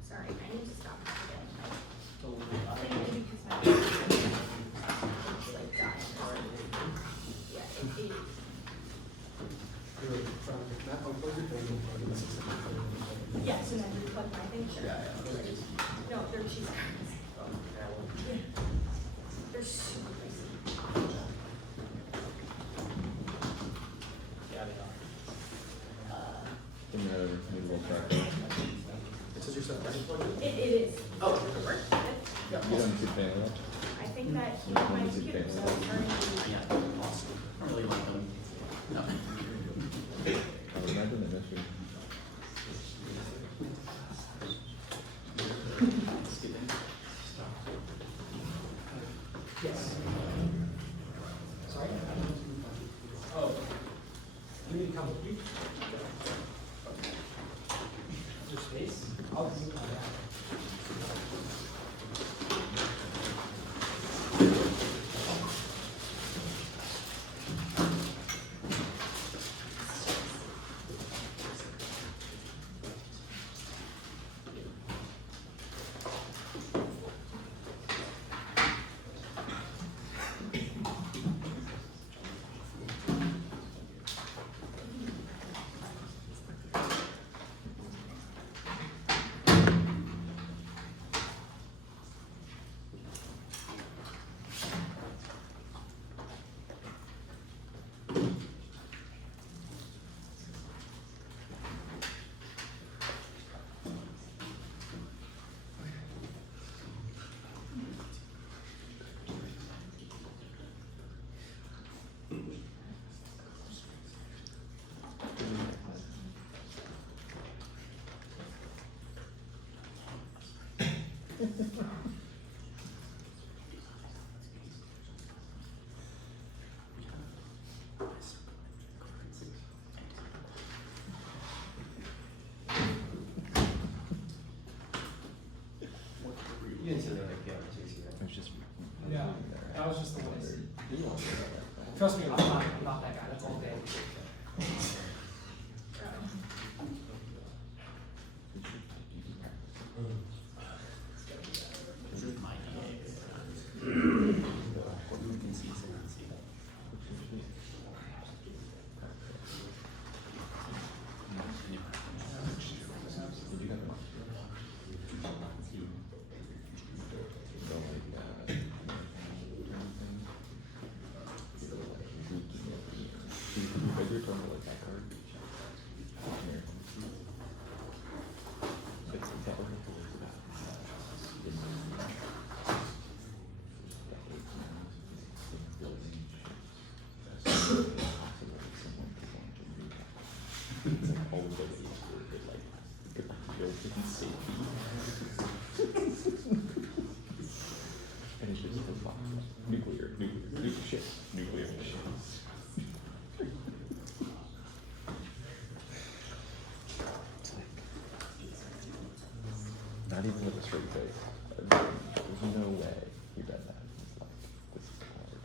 Sorry, I need to stop again. Mainly because my it's like dying. Yeah, it yes, and then you plug my thing, sure. No, they're cheese curds. They're super pricey. In the movable tracker. It says you're set, right? It is. Oh, You don't need to pay that. I think that he had my computer, so I'm turning to. Yeah, awesome. I don't really like them. No. I would imagine they miss you. Yes. Sorry? Oh. You need to come with you? Your space? I'll move my back. was just the one I see. You don't know that. Trust me, I'm not that guy. That's all day. And it's just nuclear shit. Not even with a straight face. There's no way he read that. It's like, this is hard.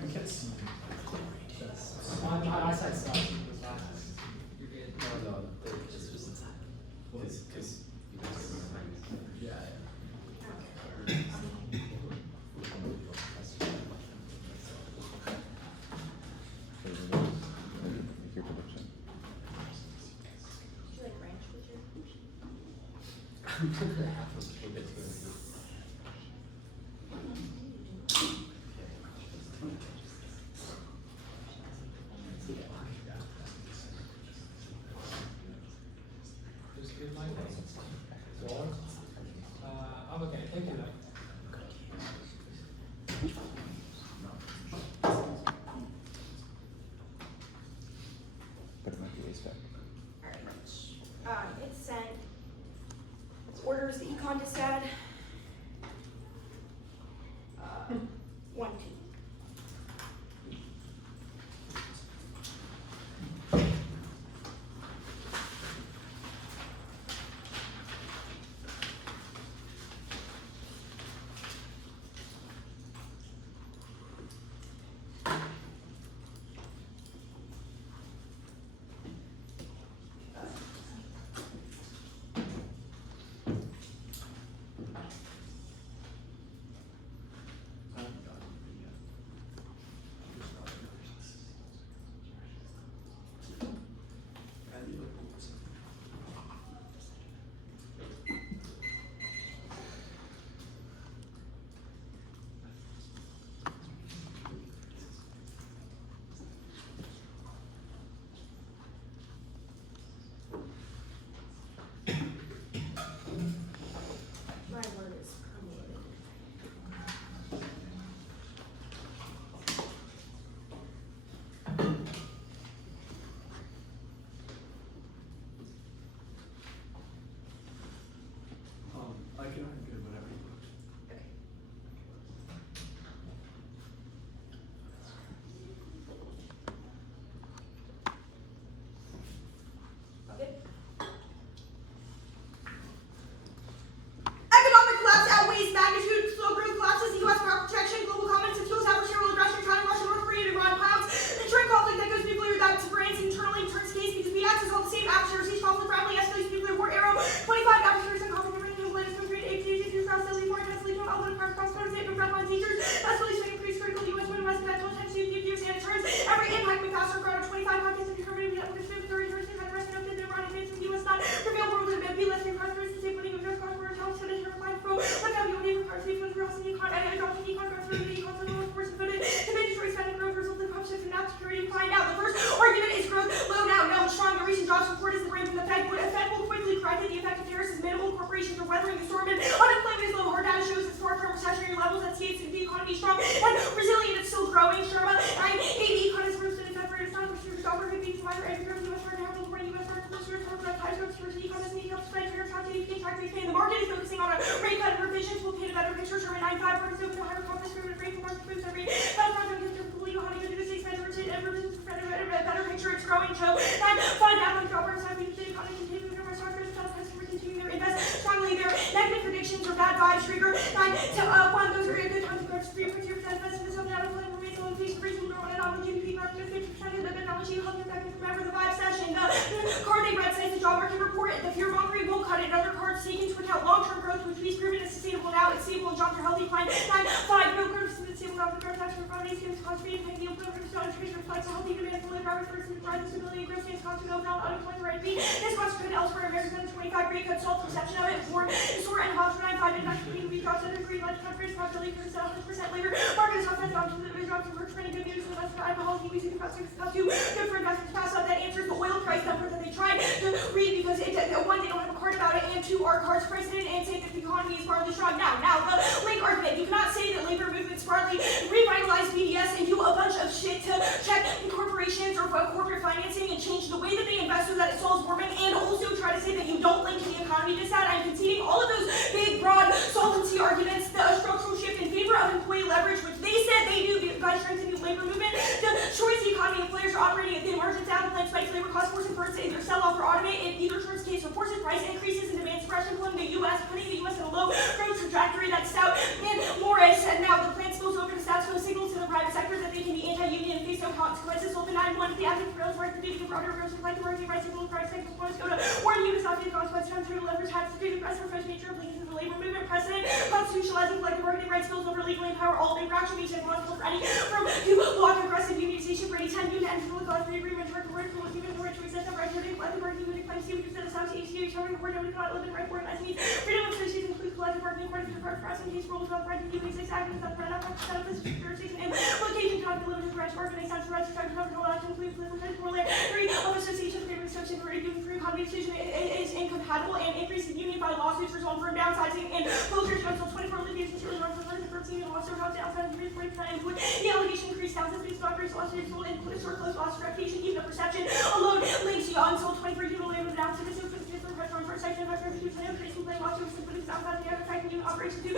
We can't see. My eyesight sucks. You're good. No, it's just because Yeah. Make your prediction. Do you like ranch with your? we'll get to it. Just good night. I'm okay. Thank you, though. But it might be a spec. Alright, it's sent. Orders the econ to stat. 1, 2. during the storm, and unemployment is low. Hard data shows that short-term recessionary levels at states and the economy is strong and resilient. It's still growing. Sharma, I'm AD economist for the Fed Rate. It's not for sure. Job market being provider, every group, U.S. market, having the U.S. market, most years, high growth, diversity, economy, helps fight for top GDP, tax rate, the market is focusing on a rate cut and revisions. We'll paint a better picture. Sharma 9.5 markets open to higher confidence, rate for market moves every 5 times. How do you do this? Expand revisions for better picture. It's growing. So 9.5 down on job market, the economy continuing to rise. Customers continue to invest strongly. Their negative predictions or bad vibes trigger 9 to 1. Those are good times. 3.2% investment. So now the remains on fees, reasonable growth, and on the GDP market, 50% of the technology helping back to remember the 5 session. The card they read says the job market report. The fear mongering won't cut it. Other cards take into account long-term growth, which we've proven is sustainable now. It's stable and jobs are healthy. Fine. 9.5 real growth is stable. Not the growth tax for bodies. It's cost free. The reflects a healthy demand for labor hours versus rising stability, growth stands constant overall unemployment rate. This consequent elsewhere in America's 25 rate cut self-perception of it. For Sort and Hobbs 9.5 did not complete to be dropped under green light countries, possibility for 100% labor. Market is offense down to the jobs and work trending good news for less for alcohol, TV, music, investors, stuff too good for investors. Pass up that answers the oil price number that they tried to read because one, they don't have a card about it, and two, our cards priced in and say that the economy is partly strong. Now the link argument. You cannot say that labor movements partly revitalize BDS and do a bunch of shit to check corporations or corporate financing and change the way that they invest so that it solves warming, and also try to say that you don't link the economy to that. I'm conceding all of those big, broad solvency arguments, the structural shift in favor of employee leverage, which they said they do by strengthening the labor movement. The shorts the economy, employers are operating at thin margins, down plan spikes labor costs, forcing firms to either sell off or automate. In either terms case, or forcing price increases and demand suppression, putting the U.S. in a low growth trajectory. That's Stout and Morris. And now the plan spills over to Stats, so signals to the private sector that they can be anti-union and face no consequences. Open 9.1, the active rails work the duty of broader growth, reflect the working rights of the private sector. Go to warn you to stop the consequences on true leverage has to do the press for fresh nature of links to the labor movement precedent, constitutionalizing collective bargaining rights bills over legally empower all labor action makes it possible for any firm to block aggressive unionization for any 10 union and for the collective agreement to work for human right to accept the right to collective bargaining unit claims to the South HCA showing the word that we cannot live in right for it as means freedom of species includes collective bargaining according to the first press in case rules about right to keep exist actions that threat up set up this jurisdiction and location cannot be limited to the right to work and extends the right to try to control action include political corollary of association of labor exception for given free economy decision is incompatible and increase in union filed lawsuits result from downsizing and closures until 24 litigation to the first union lawsuit outside of the 40% include the allegation increased downsizing based on race lawsuits will include or close loss reputation even a perception alone links you until 24 union labor downsizing for section of increasing blame lawsuits to put it outside the affecting union operation to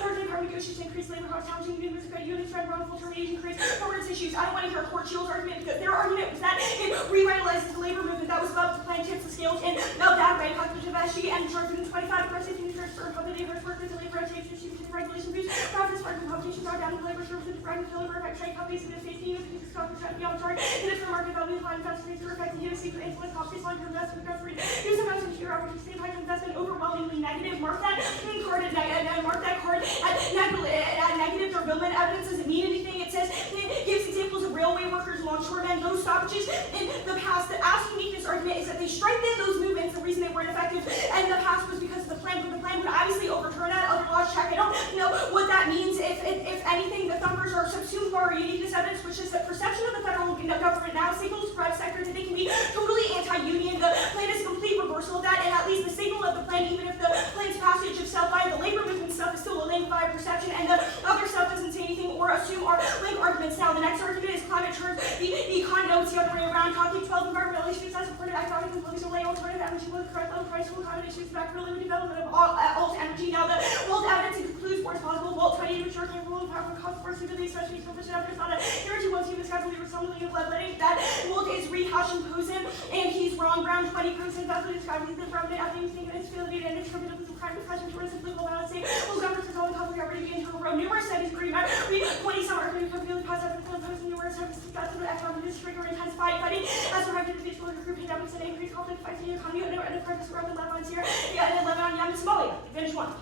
further car negotiations increase labor costs challenging unions units trying wrongful termination creates permanent issues. I don't want to hear a court shields argument because their argument was that it revitalizes the labor movement that was about to plan tips the scales and now that way cognitive SG and charged in 25 aggressive union for public labor workers and labor activities regulation boost profits market competition are down to labor services to brand labor effect trade companies in the state unions because stocks are beyond target and it's for market value line investments are affecting USC influence companies long term investment recovery. Here's some amounts of your average state high investment overwhelmingly negative. Mark that card at negative Durbilman evidence doesn't mean anything. It says it gives examples of railway workers, longshoremen, those stoppages in the past. The absolute uniqueness argument is that they strengthened those movements. The reason they weren't effective in the past was because of the plan, but the plan would obviously overturn that. Other laws check. I don't know what that means. If anything, the thumbers are subsumed by our uniqueness evidence, which is the perception of the federal government now signals to private sector that they can be totally anti-union. The plan is a complete reversal of that, and at least the signal of the plan, even if the plan's passage of stuff by the labor movement stuff is still a link by perception, and the other stuff doesn't say anything or assume our link arguments. Now, the next argument is climate turns the economy. No, it's the other way around. Talking 12 environmental issues that supported economic and political lay alternative energy with correct level price will accommodations back for limited development of alt energy. Now, the world evidence includes where it's possible volt 20 which are capable of powerful cost for stability, especially for percent evidence on it. Energy once you discover we were something of letting that Wolt is rehashing Posen, and he's wrong. Brown 20% that's what describes the government. I think thinking it's affiliated and interpreted with crime discussion towards the political balance. Well, governments are calling public already begin to grow. Numerous studies agree. Read 20 some argument for really cost effective Posen. Numerous studies discuss the economic district or intensify fighting as a to the political group pandemics and increased conflict fighting the economy and a purpose around the Lebanon here. Yeah, and Lebanon, Yemen, Somalia. Finish one.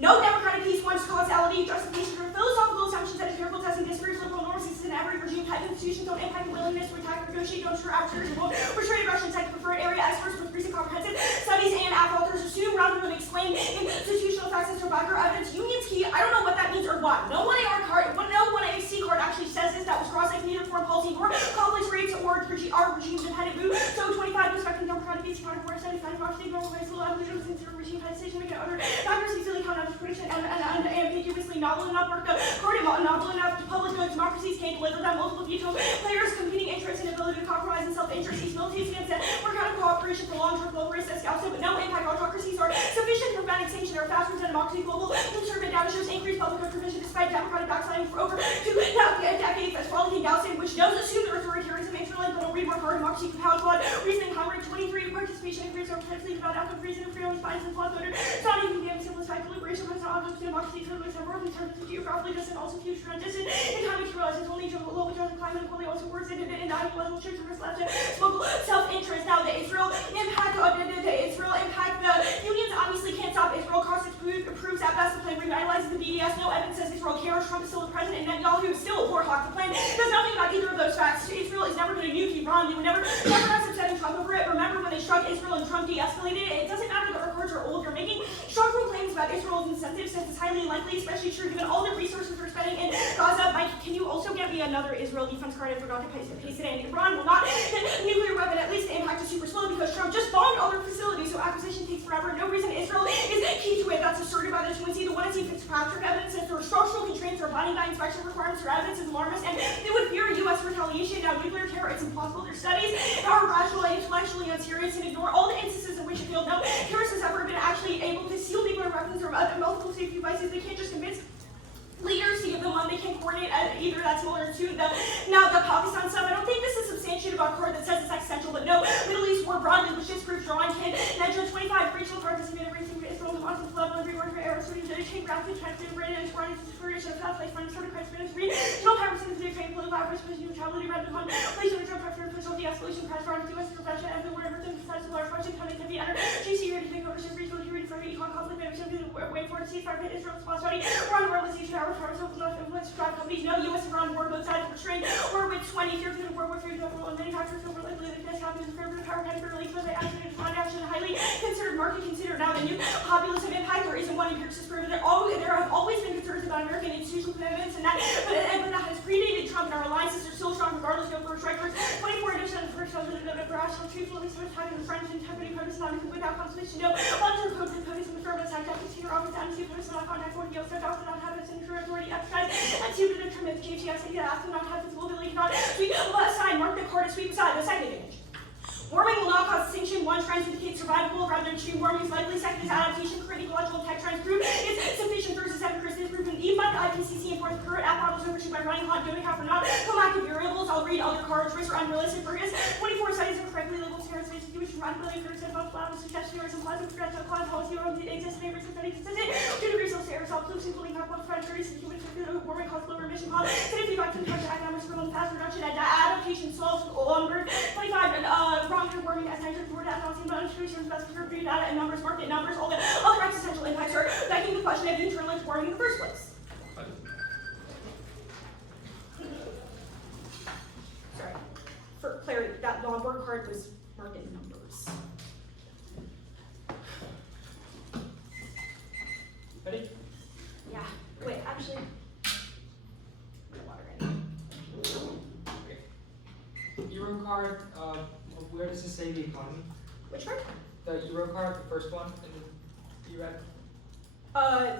No democratic peace wants causality, justification for philosophical assumptions that empirical testing disagrees with liberal norms in every regime type institutions don't impact the willingness to attack or negotiate, don't assure actors and won't portray aggression like preferred area experts with recent comprehensive studies and AFF authors assume rather than explain institutional facts and survivor evidence. Union's key, I don't know what that means or what. No one AR card, no one AC card actually says this. That was cross-like neither foreign policy nor complex rates or our regime dependent move. So 25 respecting democratic peace, 75 Washington, normal ways, little evolution, consider regime decision making can't deliver that multiple veto players, competing interests, and ability to compromise and self-interest. These militates against it. We're kind of cooperation for long-term global risk as but no impact autocracies are sufficient for preventing extinction or faster than democracy. Global conservative data shows increased public provision despite democratic backsliding for over 2 decades. That's frolicking Gaussian, which does assume their authoritarianism internally, but will read more hard democracy compound blood. Reasoning Howard 23 participation increase over potentially about outcome reason and freedom spines and flawed voter. It's not even being simplified deliberation, but it's not object to democracy, privilege, and work in terms of geographically distant, also future and distant. In time to realize it's only global justice, climate equality also works in ideological shifts and risk left to local self-interest. Now the Israel impact the unions obviously can't stop Israel. Constance proves at best the plan revitalizes the BDS. No evidence says Israel cares. Trump is still the president, and Netanyahu is still a war hawk. The plan does nothing about either of those facts. Israel is never going to nuke Iran. They would never have upsetting Trump over it. Remember when they struck Israel and Trump de-escalated it? It doesn't matter that our records are old. You're making structural claims about Israel's incentives since it's highly unlikely, especially true given all the resources we're spending in Gaza. Mike, can you also get me another Israel defense card? I forgot to paste it in. Iran will not hit a nuclear weapon. At least the impact is super slow because Trump just bombed other facilities, so acquisition takes forever. No reason Israel is key to it. That's asserted by the 2NC. The 1NC Fitzpatrick evidence says there are structural constraints or abiding by inspection requirements or evidence is alarmist, and they would fear U.S. retaliation. Now, nuclear terror, it's impossible. Their studies are rational and intellectually unserious and ignore all the instances in which it failed. No terrorist has ever been actually able to seal nuclear weapons or other multiple safety devices. They can't just convince leaders to give them one. They can't coordinate either that smaller or two. Now the Pakistan stuff, I don't think this is substantiated about card that says it's existential, but no Middle East war broadly, which disproves drawing can Nigeria 25 regional participant everything for Israel, Hamas, and flood, every word for Arab, Saudi, chain graphic, transmitted, Britain, and Spartan, inspiration of health, like friends, sort of Christ, minutes, read, no power, since the trade, political average, neutrality, red, the place of the Trump, official de-escalation, press, foreign, U.S. prevention, and the word, everything, besides the large question, coming to be under GC, ready to take ownership, reasonable, ready for econ conflict, maybe something to wait for, to see if I Israel, response, Saudi, we're on the world, let's see, power, let's drive companies. No U.S. and Iran war, both sides were strained. War with 20 years into World War III, and manufacturers over likely that this happens in favor of power kind of release was accident on action, highly considered market considered. Now the new populism impact there isn't one empiricist proven. There have always been concerns about American institutional commitments and that, but that has predated Trump, and our alliances are still strong regardless of first strikers. 24 edition of the first of the rational truth, at least with having the French integrity purpose not without consultation. No long-term code and codes in the firmness act after senior office and see purpose not contact 40 years, so not have a signature authority exercise. And to determine the GTX and ask them not have physical ability not sweep aside, mark the card and sweep aside. The second image. Warming will not cause extinction. One trend indicates survivable rather than extreme warming is likely. Second is adaptation. Current ecological tech trends prove it's sufficient versus evidence proven. Even by the IPCC and for the current app models overshoot by running hot, doing half or not. Collective variables. I'll read other cards. Risks are unrealistic. Burgess. 24 studies are correctly labeled scarce spaces which radically occurs above cloud suggestion or some plasma projectile cloud policy or the existing neighbors that consistent. 2 degrees Celsius aerosol pollution cooling half one friend 30 human warming cause lower emission costs. 50 back to the economics for fast reduction and adaptation solves lumber. 25 long-term warming as nitrogen forward advancing but unsure best for data and numbers, market numbers, all the other existential impacts are begging the question of internal warming in the first place. Sorry. For clarity, that Lombard card was marked in numbers. Ready? Yeah. Wait, actually. Water in. Euro card, where does it say the economy? Which card? The Euro card, the first one in the EREC.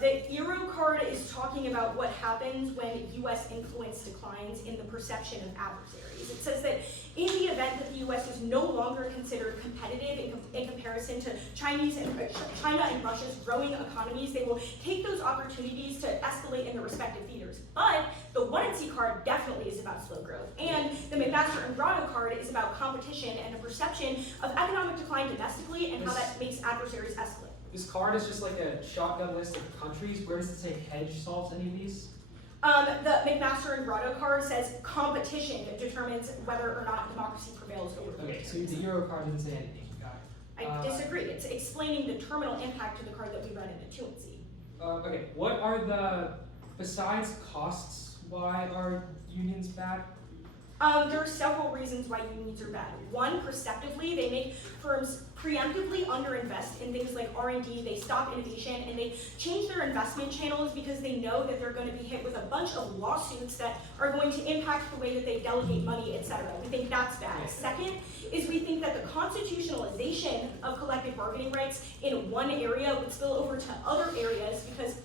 The Euro card is talking about what happens when U.S. influence declines in the perception of adversaries. It says that in the event that the U.S. is no longer considered competitive in comparison to China and Russia's growing economies, they will take those opportunities to escalate in their respective theaters. But the 1NC card definitely is about slow growth, and the McMaster and Grotto card is about competition and the perception of economic decline domestically and how that makes adversaries escalate. This card is just like a shotgun list of countries. Where does it say hedge solves any of these? The McMaster and Grotto card says competition determines whether or not democracy prevails over the Okay, so the Euro card doesn't say anything. Got it. I disagree. It's explaining the terminal impact to the card that we read in the 2NC. Okay, what are the, besides costs, why are unions bad? There are several reasons why unions are bad. One, perceptively, they make firms preemptively underinvest in things like R&D, they stop innovation, and they change their investment channels because they know that they're going to be hit with a bunch of lawsuits that are going to impact the way that they delegate money, etc. We think that's bad. Second is we think that the constitutionalization of collective bargaining rights in one area would spill over to other areas because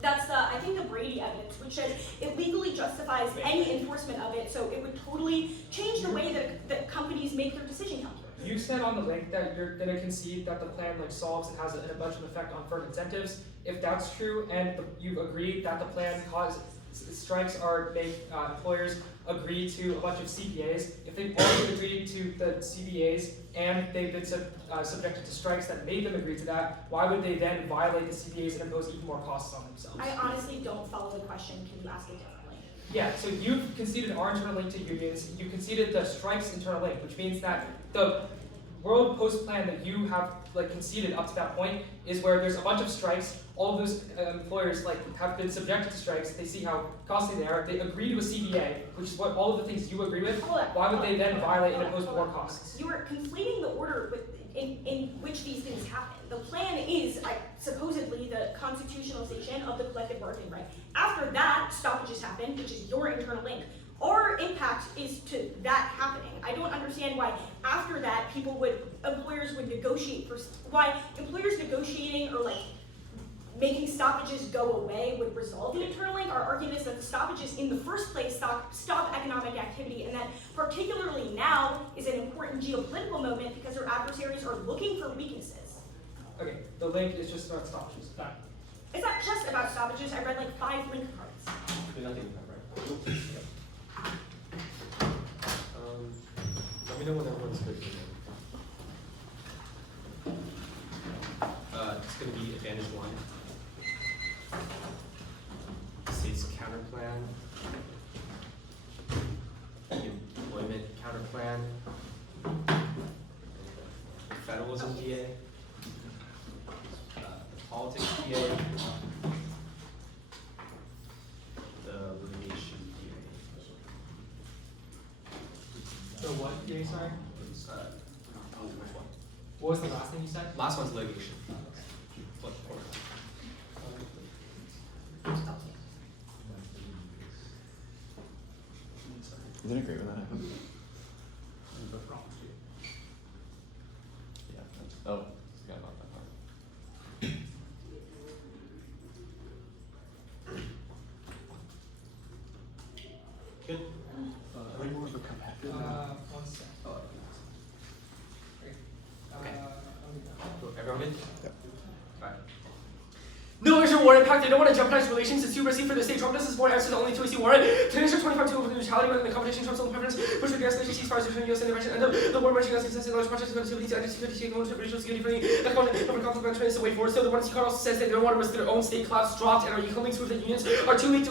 that's I think the Brady evidence, which says it legally justifies justifies any enforcement of it, so it would totally change the way that companies make their decision calculus. You said on the link that you're gonna concede that the plan like solves and has a bunch of effect on firm incentives. If that's true, and you've agreed that the plan strikes are make employers agree to a bunch of CBAs. If they've already agreed to the CBAs and they've been subjected to strikes that made them agree to that, why would they then violate the CBAs and impose even more costs on themselves? I honestly don't follow the question. Can you ask it differently? Yeah, so you've conceded our internal link to unions, you conceded the strikes internal link, which means that the World Post plan that you have like conceded up to that point is where there's a bunch of strikes. All of those employers like have been subjected to strikes. They see how costly they are. They agree to a CBA, which is what all of the things you agree with. Why would they then violate and impose more costs? You are conflating the order in which these things happen. The plan is supposedly the constitutionalization of the collective bargaining right. After that, stoppages happen, which is your internal link. Our impact is to that happening. I don't understand why after that employers would negotiate why employers negotiating or like making stoppages go away would resolve the internal link. Our argument is that the stoppages in the first place stop economic activity, and that particularly now is an important geopolitical moment because our adversaries are looking for weaknesses. Okay, the link is just about stoppages. Done. It's not just about stoppages. I read like 5 link cards. You're not getting that right. Let me know when everyone's good. It's going to be Advantage 1. State's counter plan. Employment counter plan. Federalism DA. Politics DA. The litigation DA. So what, Jay, sorry? Which one? What was the last thing you said? Last one's litigation. You didn't agree with that? Yeah. Oh, forgot about that part. Good. One sec. Everyone good? Yep. Alright. No extra war impact. They don't want to jeopardize relations. It's too risky for the state. Trump does this war answer the only 2AC warrant. Today's 25 to neutrality when the competition Trump's own preference. Push for gas stations, ceasefires between US and the Russian. And the war marching gas consensus, large projects of security, security, regional security, for the conflict management is the way forward. So the one also says that they don't want to risk their own state collapse dropped and our equal links with the unions are too weak to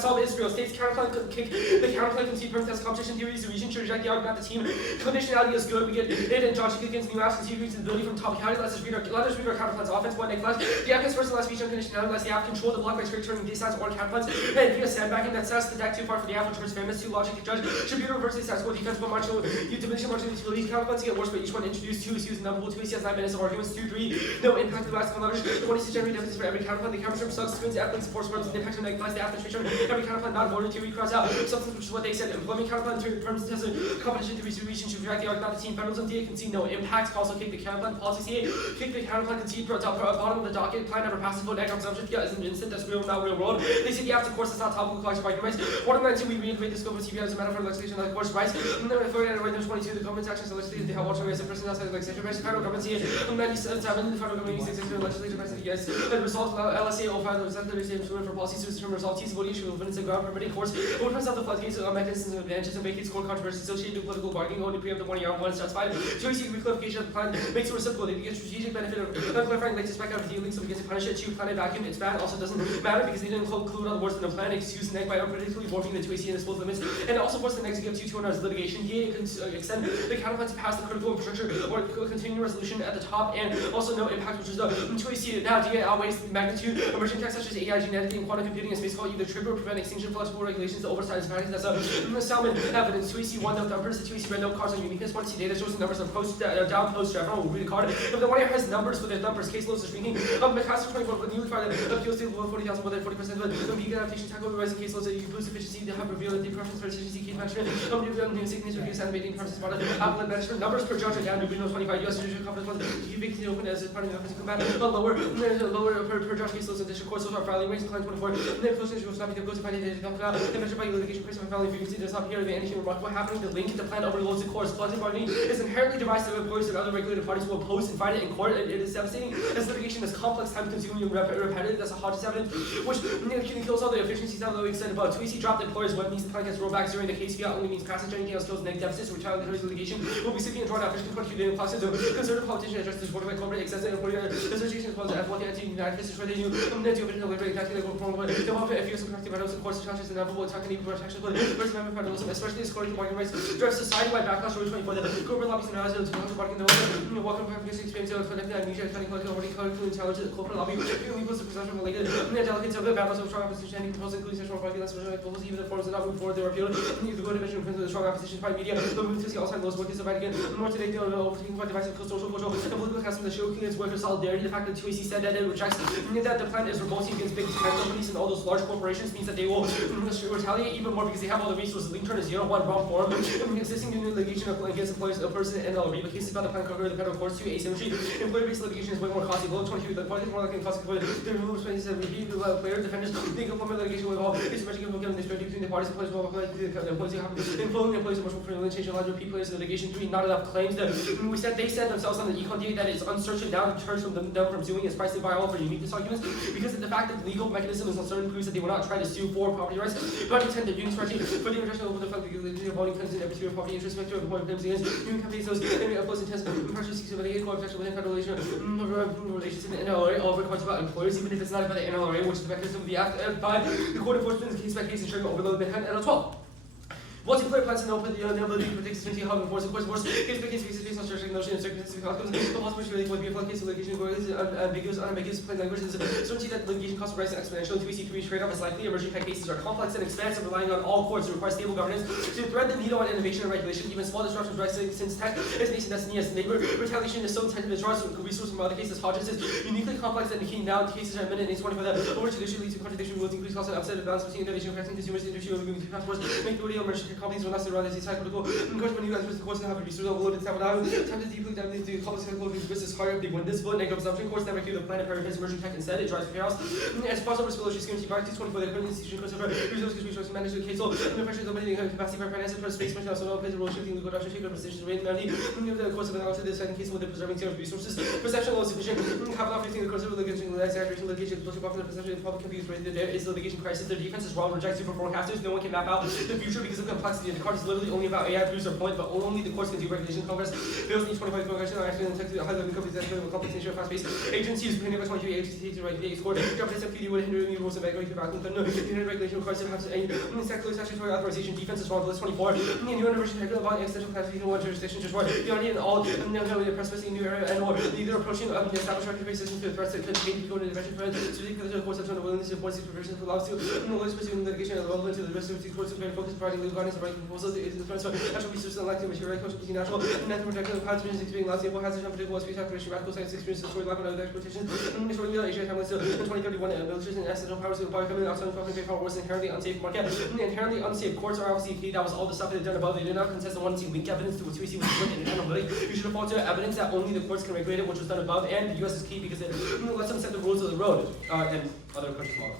solve Israel. States counterplan kick the counterplan concede permits competition theories. The region should reject the argument that the team conditionality is good. We get it and John Chickens new asks continues the ability from top county. Let us read our counterplans offense. One neglect. The AFF's first and last speech on conditionality lets the AFF control the block by straight turning these sides or counterplans. And via sandbagging that sets the deck too far for the AFF towards fairness. Too logic to judge. Should be reversely status quo defense. One marginal you diminish marginal utilities. Counterplans get worse, but each one introduced 2 issues. Numberable 2 has 9 minutes of arguments. 2, 3. No impact to the basketball leverage. The 1 is to generate deficits for every counterplan. The counterterm sucks. Twins athletes and force the impact on the applies the AFF straight turn. Every counterplan not voted to cross out substance, which is what they said. Employment counterplan terms test competition to region should react the argument. The team federalism DA concede no impact. Also kick the counterplan policy CA. Kick the counterplan concede bottom of the docket. Plan never passes vote. Egg on subject. Yeah, is an instant. That's real, not real world. They said the AFF course is not topical collection by rights. 119 we reiterate the scope of CBI as a matter for legislation like course rights. And then for right there's 22 the government's actions legislated they have watching as a person outside the legislature. Federal government CA. 97 the federal government uses executive legislature president yes. And resolves LSA 05 the Senate for policies to determine resolve teams voting issue evidence and ground permitting course. What turns out the floodgates of mechanisms and advantages and vacates core controversies associated with political bargaining only preempt the 1 year on 1 starts 5. 2 reclarification of the plan makes it reciprocal. They get strategic benefit of clarifying like spec out of the links so we get to punish it. 2 planet vacuum. It's bad also doesn't matter because they didn't include other words in the plan. Excuse NEG by unpredictably warping the 2AC and its both limits. And it also force the NEG to give 2 hours litigation. DA can extend the counterplan to pass the critical infrastructure or continuing resolution at the top and also no impact which is the 2AC. Now DA outweighs the magnitude emerging tech such as AI, gene editing, quantum computing, and space call either trigger or prevent extinction, flexible regulations, the oversight is practice. That's a Salmon evidence. 2AC 1 note numbers, the 2AC red note cards on uniqueness. 1C data shows the numbers of post down post. Everyone will read the card. If the 1 year has numbers for their numbers, case loads are shrinking. McCaster 24 with newly filed appeals to below 40,000 more than 40% of the vegan adaptation tackle rising case loads that you boost efficiency. They have revealed that they preference for efficiency, key management, new sickness reviews, animating process model, appellate management, numbers per judge, again, Tribunal 25, U.S. Judicial Conference, vacancy open as part of the office of combat, lower per judge caseloads and district court, social filing rates, client 24, then close issue will not be the close finding data, the measure by litigation price of filing frequency does not appear to be anything remarkable happening. The link to plan overloads the course. Collective bargaining is inherently divisive of employers and other regulated parties will oppose and fight it in court. It is devastating as litigation is complex, time-consuming, and repetitive. That's a Hodges evidence, which kills all the efficiencies out of the extent above. 2AC dropped employers what means the plan gets rollbacks during the case fiat only means passage. Anything else kills negative deficits. Retaliatory litigation will be seeking and drawn out. 15-22 classes of conservative politician addressed this board by corporate excessive employer associations was F1 anti-United States where they knew that the original labor exactly like what form the welfare if you some corrective items of course challenges and inevitable attack and equal protection for first amendment federalism, especially according to bargaining rights, drives society-wide backlash over 24 the corporate lobbies and analysis of bargaining the welcome for experience of collective amnesia, cutting collective already collective intelligence, the corporate lobby, feeling equals the presumption related, the delegates of the battles of strong opposition, and proposals including sexual bargaining, less proposals, even the forms that not move forward, they were appealed, the good division of the strong opposition by media, the move to see all-time lowest workers of again, more today, the overtaking by divisive social, cultural, and political customs that show against worker solidarity, the fact that 2AC said that it rejects that the plan is revolting against big tech companies and all those large corporations means that they will retaliate even more because they have all the resources. Link turn is 0-1 wrong form. Existing new litigation against employers of person and Reba cases about the plan cover the federal courts to asymmetry. Employer-based litigation is way more costly. Below 22, the point is more likely cost of the removal of 27 player defenders. The implement litigation will involve is magic given the dispute between the parties. Employers will apply the employees who have employing employees emotional privilege change a lot of repeat players in litigation. 3, not enough claims. That they said themselves on the econ date that it's uncertain down in terms from them from suing is pricely viable for uniqueness arguments because of the fact that the legal mechanism is uncertain proves that they will not try to sue for property rights, but intend to use for the international over the fact that the voting claims in every sphere of property interest vector of employment claims against union companies, those opposed intense impartial seeks to litigate co-protection within federal relations in the NLRA, all requires about employers, even if it's not about the NLRA, which is the mechanism of the Act 5. The court enforcement is case by case ensuring overload behind NL12. Multiplayer plans to open the ability to predict certainty how enforce of course case by case based on structuring notion and circumstances outcomes. The possibility really would be a case of litigation where is unambiguous plain language is certainty that litigation costs rise exponentially. 2AC3 trade-off is likely. Emerging tech cases are complex and expansive, relying on all courts to require stable governance to thread the needle on innovation and regulation. Even small disruptions rising since tech is based on destiny as labor. Retaliation is so intensive it draws resources from other cases. Hodges is uniquely complex and key now cases are admitted in 24 that over tradition leads to contradiction rules, increase costs and upset of balance between innovation, affecting consumers, industry, or moving to passports, make the audio emerging tech companies will not surround this cyclical. Because when you guys the course and have reduced overloaded time to deeply dive into the complex cycle of business harder if they win this vote, negative assumption course never clear the plan of prioritizes emerging tech instead, it drives chaos. As far as responsibility security practice 24 the current institution consumer resources management case law and the pressure limiting capacity for finance for space for also plays a role shifting legal production shape positions rate merely the course of analysis the second case with the preserving zero resources perception law sufficient capital affecting the course of litigation exaggeration litigation social popular perception of public abuse rated there is litigation crisis their defense is wrong rejects super forecasters no one can map out the future because of the complexity the card is literally only about AI proves their point but only the courts can do regulation Congress bills need 25 progression are actually in the high level companies that have a complex nature of fast paced agencies pretty much 23 agencies to regulate score government FPD would hinder new rules and regulatory background but no regulation requires to have a statutory authorization defense is wrong list 24 new university regular about extension capacity in one jurisdiction just right the already in all the press new area and or either approaching the established regulatory system to threats that could change to go into intervention for so they could courts have shown a willingness to enforce these provisions allows to lawyers pursuing litigation as relevant to the rest of these courts to focus providing legal guidance and writing proposals is the transfer natural resources and elective material coaching between natural and natural protective pathogens experiencing lots of hazards unpredictable speech activation radical science experience story lack of other exploitation short real Asia timelines to 2031 militaries and accidental powers of government outside of fucking power was inherently unsafe market inherently unsafe courts are obviously key that was all the stuff that they've done above they did not contest the one to link evidence to what 2AC was doing independently you should have fought to evidence that only the courts can regulate it which was done above and the US is key because it lets them set the rules of the road and other countries follow.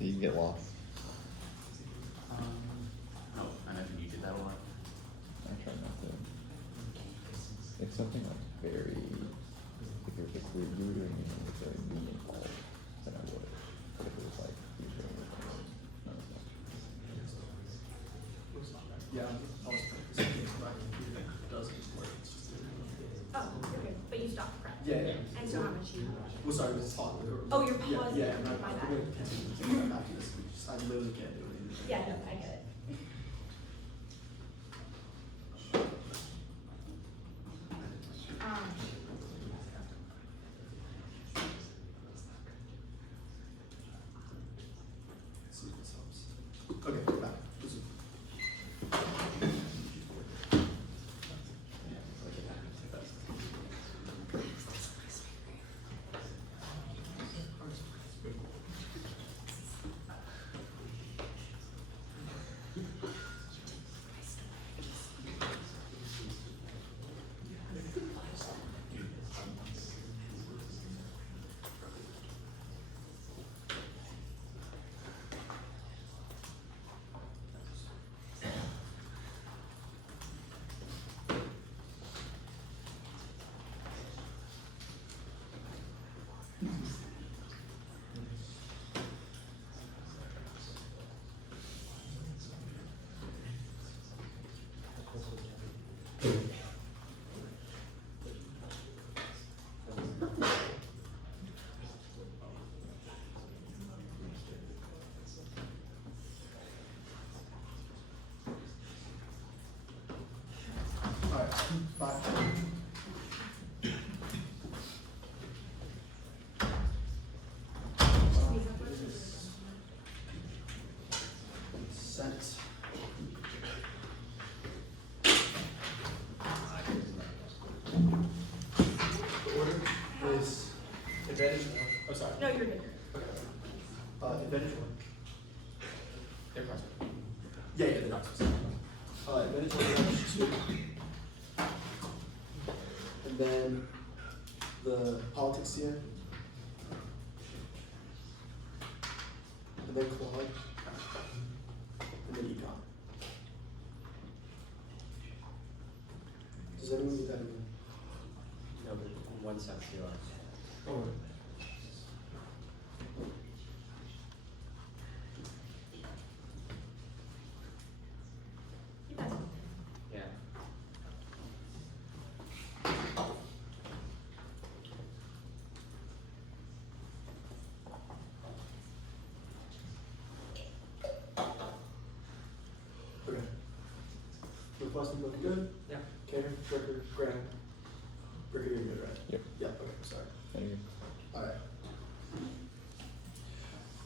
You can get lost. No, I know you did that a lot. I try not to. It's something like very, if you were doing anything that's very meaningful, then I would. But if it was like, usually, not as much. Yeah, I was practicing my computer doesn't work. It's just Oh, you're good, but you stopped prep. yeah. And so how much you? Well, sorry, this is hot. Oh, you're pausing. Yeah, I'm My not. bad. I'm gonna continue after this. I literally can't do it. Yeah, no, I get it. See if this helps. Okay, we're back. This is- Alright, bye. Sent. The order is advantage one. Oh, sorry. No, you're good. Advantage one. They're crossed. Yeah, they're not. Advantage one, advantage two. And then the politics here. And then Claude. And then econ. Does anyone need that again? No, but one sounds too large. Oh. You guys. Yeah. Okay. Requesting looking good? Yeah. Cannon, Bricker, Graham. Bricker, you're good, right? Yep. Yeah, okay, sorry. Thank you. Alright.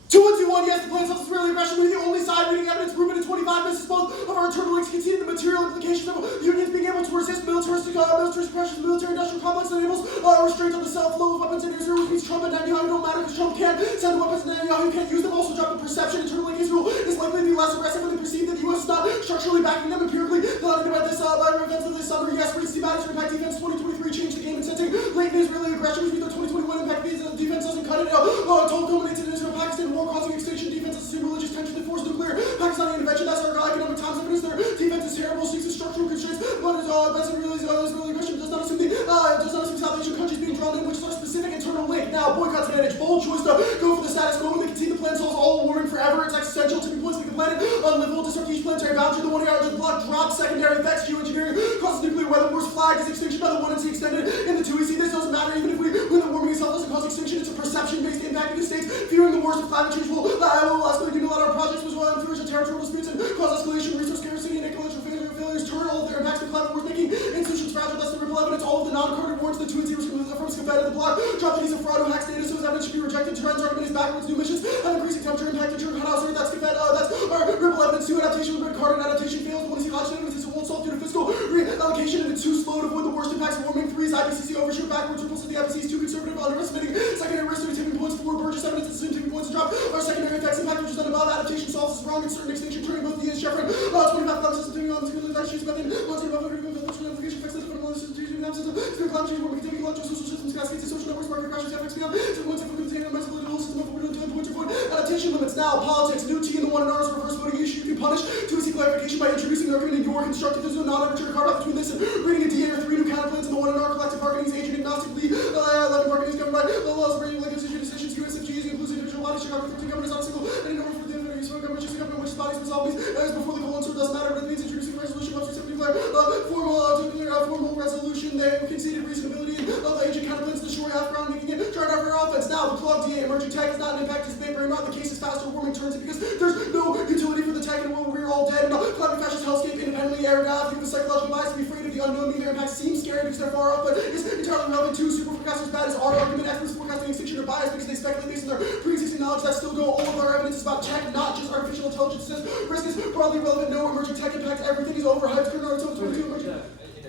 2-1-2-1, yes, the plan itself is really aggression. We're the only side reading evidence proven in 25 minutes. Both of our internal links conceded the material implications of unions being able to resist militaristic pressures, military industrial complex that enables restraint on the self-flow of weapons in Israel, which means Trump and Netanyahu don't matter because Trump can't send weapons and Netanyahu can't use them. Also, drop the perception internal link Israel is likely to be less aggressive when they perceive that the U.S. is not structurally backing them empirically. Not about this by events of this summer. Yes, rates matters for impact defense 2023 changed the game and sensing latent Israeli aggression, which means the 2021 impact defense doesn't cut it out. Told culminates in Israel Pakistan war causing extinction. Defense is assume religious tension. They force nuclear Pakistani intervention. That's our economic times evidence. Their defense is terrible. Seeks structural constraints. But that's Israeli aggression does not assume South Asian countries being drawn in, which is our specific internal link. Now, boycott's advantage. Bold choice to go for the status quo. When they concede the plan solves all warring forever. It's existential. Tipping points make the planet unlivable. Disrupt each planetary boundary. The 1 hour the block drops. Secondary effects. Geoengineering causes nuclear weather wars. Flagged as extinction by the 1 extended in the 2 EC. This doesn't matter even if when the warming itself doesn't cause extinction. It's a perception-based impact in the states. Fearing the worst of climate change will escalate a lot of our projects, which will influence territorial disputes and cause escalation, resource scarcity, and ecological failures. Turn all of their impacts to climate wars, making institutions fragile. That's the ripple evidence. All of the non-carded warrants, the 2 EC from Scafed of the block. Drop the use of fraud who hacks data, so his evidence should be rejected. Trends argument is backwards. New missions have increasing temperature impact. Turn cutoffs. That's Scafed. That's our ripple evidence. 2 adaptation with carbon adaptation fails. 1 EC oxygen evidence won't solve due to fiscal reallocation, and 2 slow to avoid the worst impacts of warming. 3 is IPCC overshoot backwards. Ripples at the IPCC is too conservative, underestimating secondary risk to tipping points. 4 Burgess evidence that assume tipping points to drop. Our secondary effects impact, which is done above adaptation solves is wrong in certain extinction. Turning both the Chevron 25 climate system turning on the scale that she's method. Once above application effects that fundamental system. Climate change, warming, continuing launch social systems, cascades, social networks, market crashes, effects beyond. So once if we contain a massive political system of adaptation limits now. government, which is bodies for zombies, as before the colon, so it doesn't matter what it means. Introducing resolution, up to 70 formal resolution. They conceded reasonability of the ancient counterplans to destroy half ground, making it turned out for offense. Now, the clogged DA emerging tech is not an impact to paper, and not the case is faster warming turns it because there's no utility for the tech and we're all dead. And climate fascist hellscape independently aired out. Give the psychological bias to be afraid of the unknown, meaning their impact seems scary because they're far off, but it's entirely relevant too. Super forecasters bad as our argument. Experts forecasting extinction are biased because they speculate based on their pre-existing knowledge that still go. All of our evidence is about tech, not just artificial intelligence. Says risk is broadly relevant. No emerging tech impact. Everything is overhyped.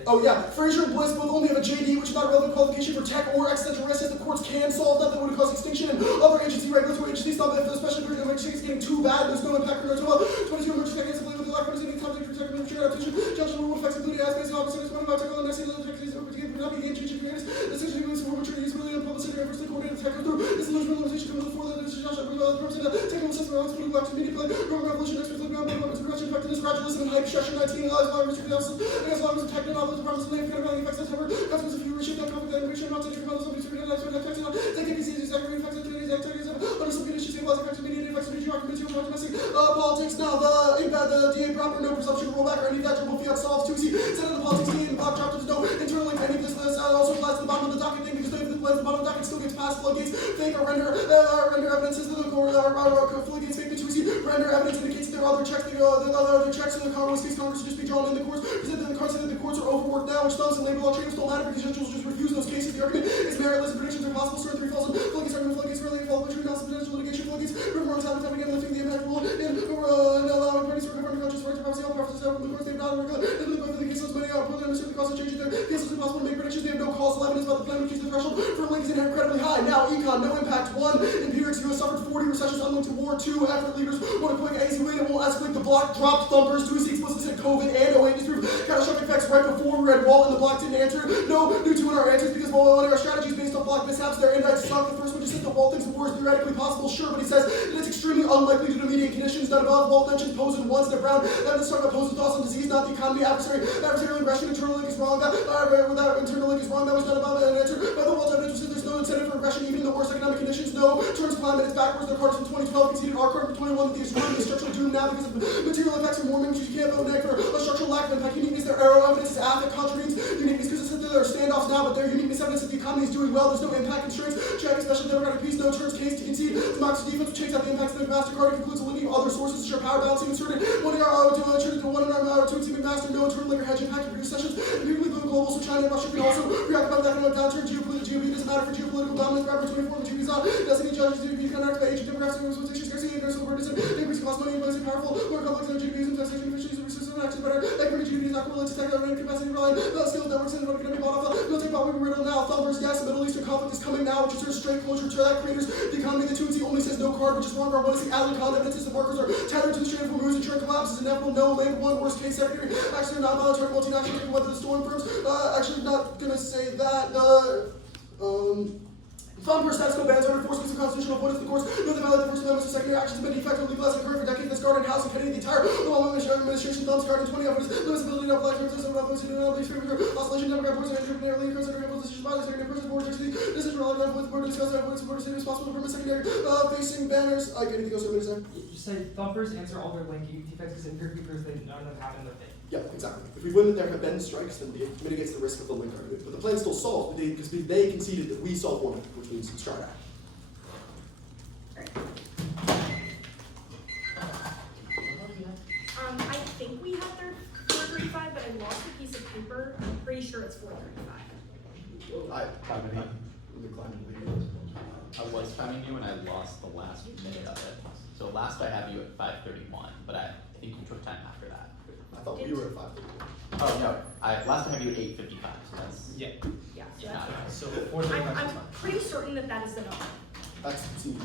Oh yeah, Fraser and Bliss both only have a JD, which is not a relevant qualification for tech or existential risk, as the courts can solve that would cause extinction, and other agency regulatory agencies thought that especially if emergency is getting too bad, there's no impact for 22 emergency tech instantly with the lack of any time to protect and ensure adaptation, judgment rule flexibility, aspects of opportunities, 25 technical and necessary other techniques over to get not be game changing creators, decision moves for maturity is really unpublicity efforts to coordinate tech through this illusion limitation coming before the decision technical assessment around political action media play, program revolution, experts looking around government progression, effectiveness, gradualism, and hype, structure 19, allows law research analysis, against law of technical knowledge, promises, and effects of temper, consequences of reshape that conflict, and reshape not to different models of experience, and effects of techniques, exactly effects of today's activities, under some conditions, stabilize effects of media, effects of material, domestic politics. Now, the DA proper, no presumption, rollback, or any factorable fiat solves too easy. Instead of the politics DA, the block dropped to no internal link. Any of this also applies to the bottom of the docket thing because if it applies to the bottom of the docket, still gets past floodgates, fake or render evidence is the floodgates, fake, too easy. Render evidence indicates there are other checks. There are other checks in the Congress case. Congress should just be drawn in the courts. Presented the cards that the courts are overworked now, which thumbs and label all treatments don't matter because judges will just refuse those cases. The argument is meritless and predictions are possible. Certain three falls and floodgates argument floodgates really involve which renounce potential litigation floodgates. Remember time and time again lifting the impact rule and allowing parties to recover conscious rights to privacy. All preferences out from the courts they've not regular. And the the cases many are probably understand the cost of changing their cases impossible to make predictions. They have no causal evidence about the plan which is the threshold for link is incredibly high. Now econ, no impact. 1. Empirics, US suffered 40 recessions unlinked to war. 2. Effort leaders want a quick easy way that won't escalate. The block dropped thumpers. 2. Explicitly said COVID and 08 disproved catastrophic effects right before we read Walt and the block didn't answer. No new 2 in our answers because while our strategies based on block mishaps, their invites suck. The first one just said the Walt thinks the war is theoretically possible, sure, but he says that it's extremely unlikely due to immediate conditions. Not above. Walt mentioned Posen once. They're brown. Evidence talking about Posen thoughts on disease, not the economy. Adversarial aggression. Internal link is wrong. That internal link is wrong. That was not above an answer. By the Walt evidence said there's no incentive for aggression even in the worst economic conditions. No turns climate. It's backwards. Their cards from 2012 conceded our card from 21 that the extreme is structural doom now because of material effects from warming, which you can't vote neg for a structural lack of impact. Uniqueness. Their arrow evidence is AFF. It contravenes uniqueness because it's that there are standoffs now, but their uniqueness evidence that the economy is doing well. There's no impact constraints. Check special democratic peace. No turns case to concede. Democracy defense which checks out the impacts of the MasterCard and concludes a linking of other sources to show power balancing inserted. One in our to one in our two team master. No internal link or hedge impact of recessions. Immediately global. So China and Russia can also preoccupy with economic downturn. Geopolitical doesn't matter for geopolitical dominance. Rapper 24. The GP's on. Destiny judges. GDP connect by agent demographics. Representation scarcity. Aggressive burdensome. Increase cost money. Inflation powerful. More complex than GDPs and taxation efficiencies. Resistance action better. Equity GDP is not correlated to technology capacity. Relying skills networks and what can be bought off. No take about we riddle now. Thumbers. Yes. The Middle Eastern conflict is coming now, which is sort of straight closure to that creators. The economy. The Tunzi only says no card, which is wrong. Our one is the Alicon evidence is the markers are tethered to the strain of moves. Insurance collapses. Inevitable. No link. One worst case secretary. Actually, not voluntary multinational. Whether the storm firms. Actually, not gonna say that. Thumbers, that's no bans, under enforcement of constitutional avoidance of the courts. No, they violate the First Amendment, so secondary actions have been de facto legalized and current for decades. This guard in House and Kennedy, the entire Obama administration, thumbs guard in 20 evidence, limits ability to apply to resist and rebuttal, oscillation, democrat boards, and independently, considering able decisions by the secondary person board, this is relevant with the board to discuss that avoidance of board is responsible for secondary facing banners. Anything else over there? You say thumpers answer all their linking defects because empirically proves that none of them happen in their thing. Yeah, exactly. If we win that there have been strikes, then it mitigates the risk of the link argument. But the plan still solves because they conceded that we solve one, which means start act. I think we have their 435, but I lost a piece of paper. I'm pretty sure it's 435. I was timing you and I lost the last minute of it. So last I have you at 5:31, but I think you took time after that. I thought we were at 5. Oh no, last I have you at 8:55. So that's Yeah. Yeah, so not that's So I'm pretty certain that that is the number. That's easy.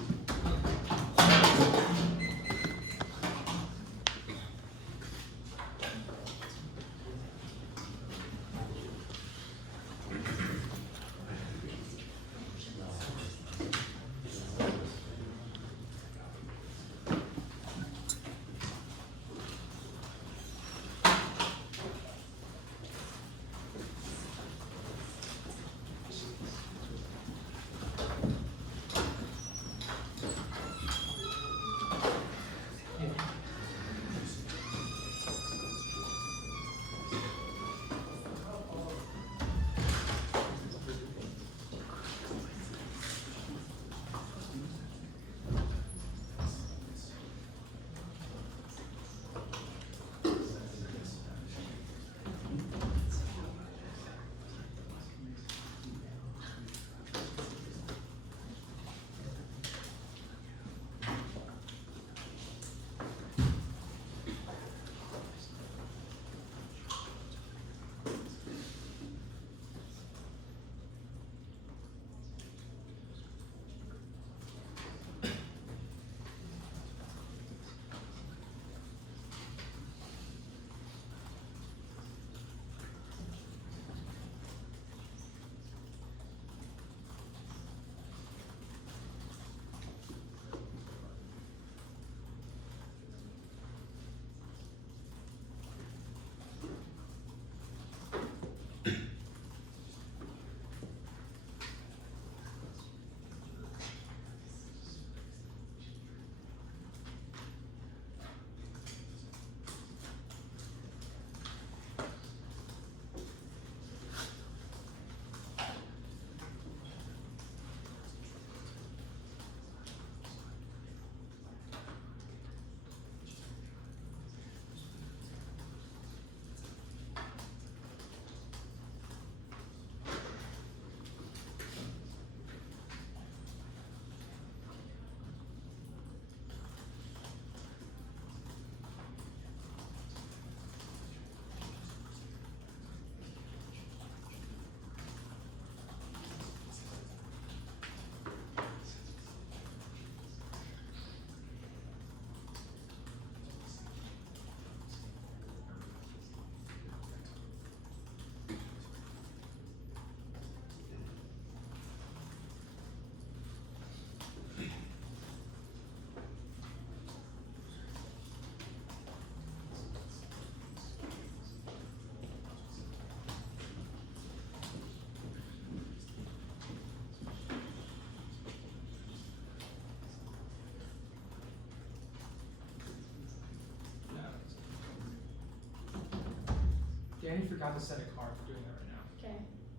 forgot to set a card for doing that right now. Okay,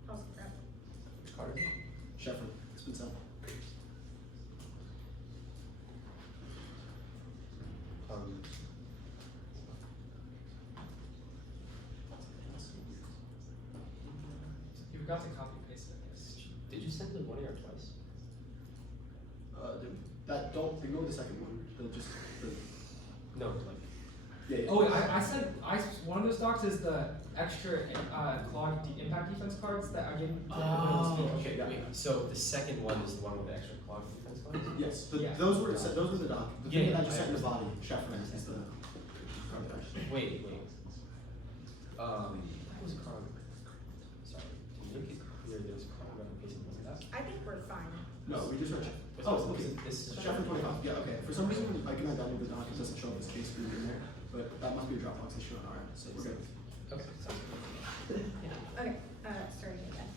I'll grab. Which card is it? Shefford, it's been sent. You forgot to copy paste it, I guess. Did you send the 1 or twice? That, don't ignore the second one. No, like. Yeah. Oh, one of those docs is the extra clog impact defense cards that I gave you. Okay, Yeah. wait, so the second one is the one with the extra clock defense cards? Yes, Yeah. those were the doc. The thing Yeah, that I just yeah, sent in the I body, Shefford is the card that I just- Wait. That was card. Sorry, to make it clear, there's card replication, wasn't that? I think we're fine. No, we just read. Was Oh, this- okay. This is Shefford 25. Yeah, okay. For some reason, I cannot download the doc. It doesn't show up as case group in there, but that must be a Dropbox issue on our end. So we're good. Okay, sounds good. Okay, starting again.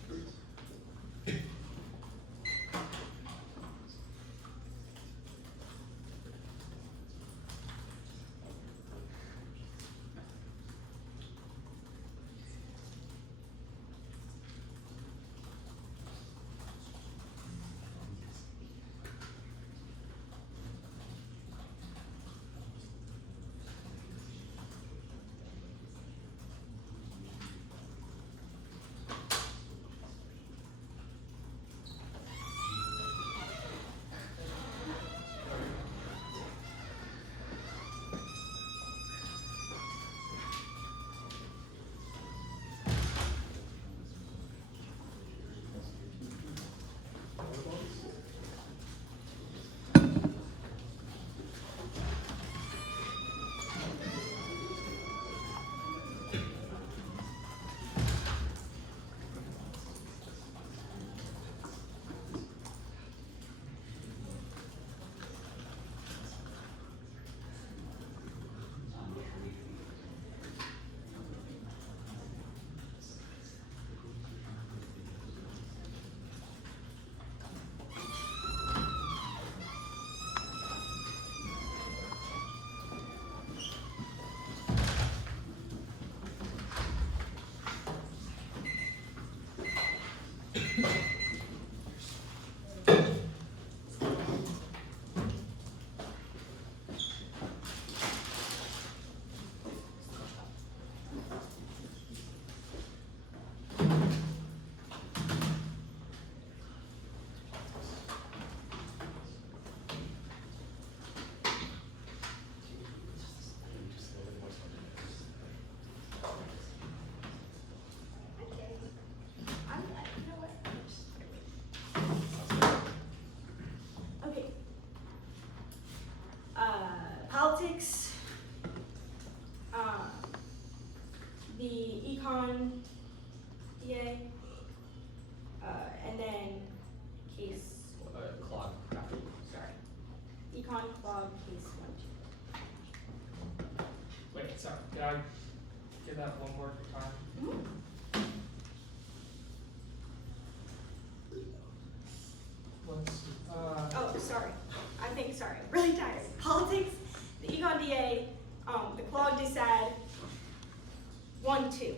Okay. Politics, the econ DA, and then case, Clock after. sorry, econ clog case 1, 2. Wait, sorry. Did I give that one more time? Let's see. Oh, sorry. Sorry, I'm really tired. Politics, the econ DA, the clog DSAD, 1, 2.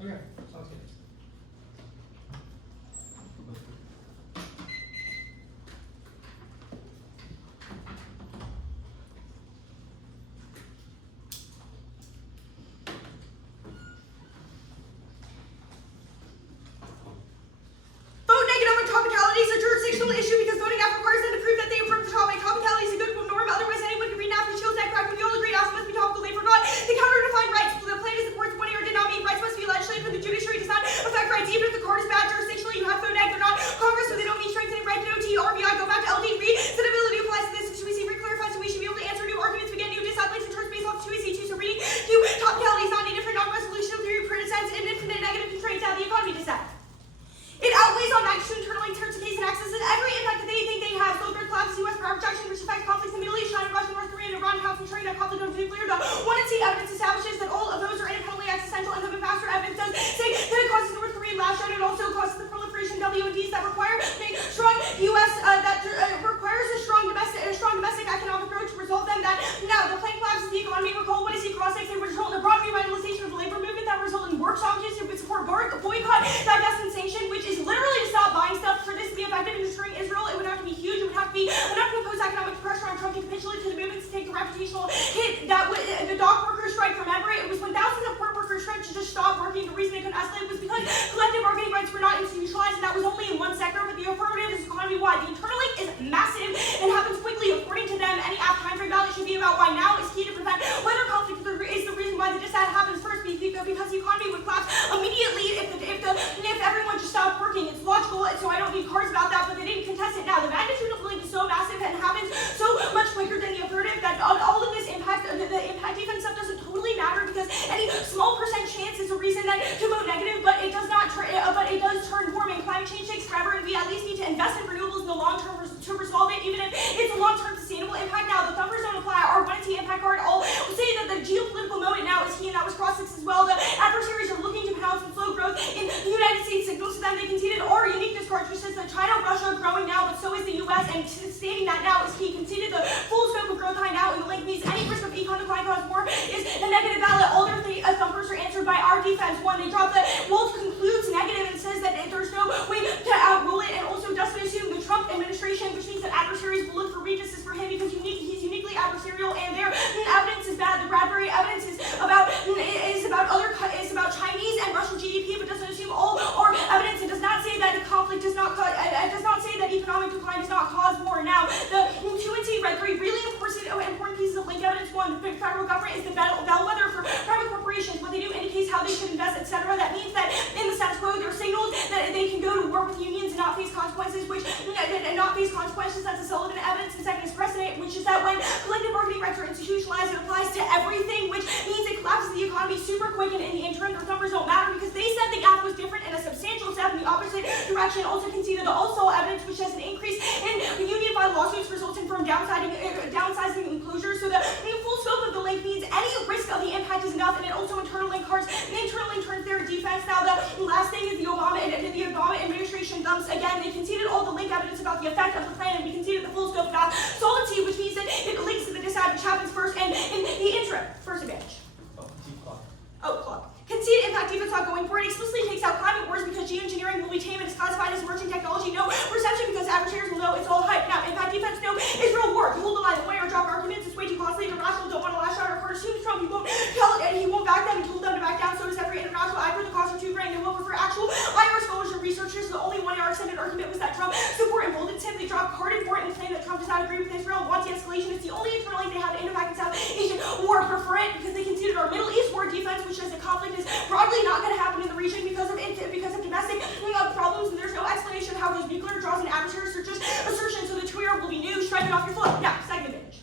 Okay, sounds good. does not say that economic decline does not cause war. Now, the 2 and T read 3 really important pieces of link evidence. One, the federal government is the bellwether for private corporations. What they do indicates how they should invest, etc. That means that in the status quo, there are signals that they can go to war with unions and not face consequences, that's a Sullivan evidence. And second is precedent, which is that when collective bargaining rights are institutionalized, it applies to everything, which means it collapses the economy super quick, and in the interim, their numbers don't matter because they said the gap was different and a substantial step in the opposite direction. Also conceded the also evidence, which has an increase in union-filed lawsuits resulting from downsizing and closure. So the full scope of the link means any risk of the impact is enough, and it also internal link turns their defense. Now the last thing is the Obama administration dumps again. They conceded all the link evidence about the effect of the plan, and we conceded the full scope about solvency, which means that it links to the disadvantage happens first, and in the interim, first advantage. Clock. Conceded impact defense not going for it explicitly takes out climate wars because geoengineering will be tame and is classified as emerging technology. No perception because adversaries will know it's all hype. Now, impact defense, no Israel war. Hold the line, the winner drop arguments. It's way too costly. The rational don't want to lash out or hurt. Assumes Trump, he won't tell it, and he won't back them. He told them to back down. So does every international actor. The costs are too great. They will prefer actual IR scholars and researchers. The only 1 hour extended argument was that Trump support emboldened him. They dropped carded for it and claim that Trump does not agree with Israel and wants de-escalation. It's the only internal link they have to Indo-Pak and South Asian war. Prefer it because they conceded our Middle East war defense, which says the conflict is broadly not going to happen in the region because of domestic problems, and there's no explanation of how those nuclear draws and adversaries are just assertions. So the Twitter will be new, strike it off your flow. Now, second advantage.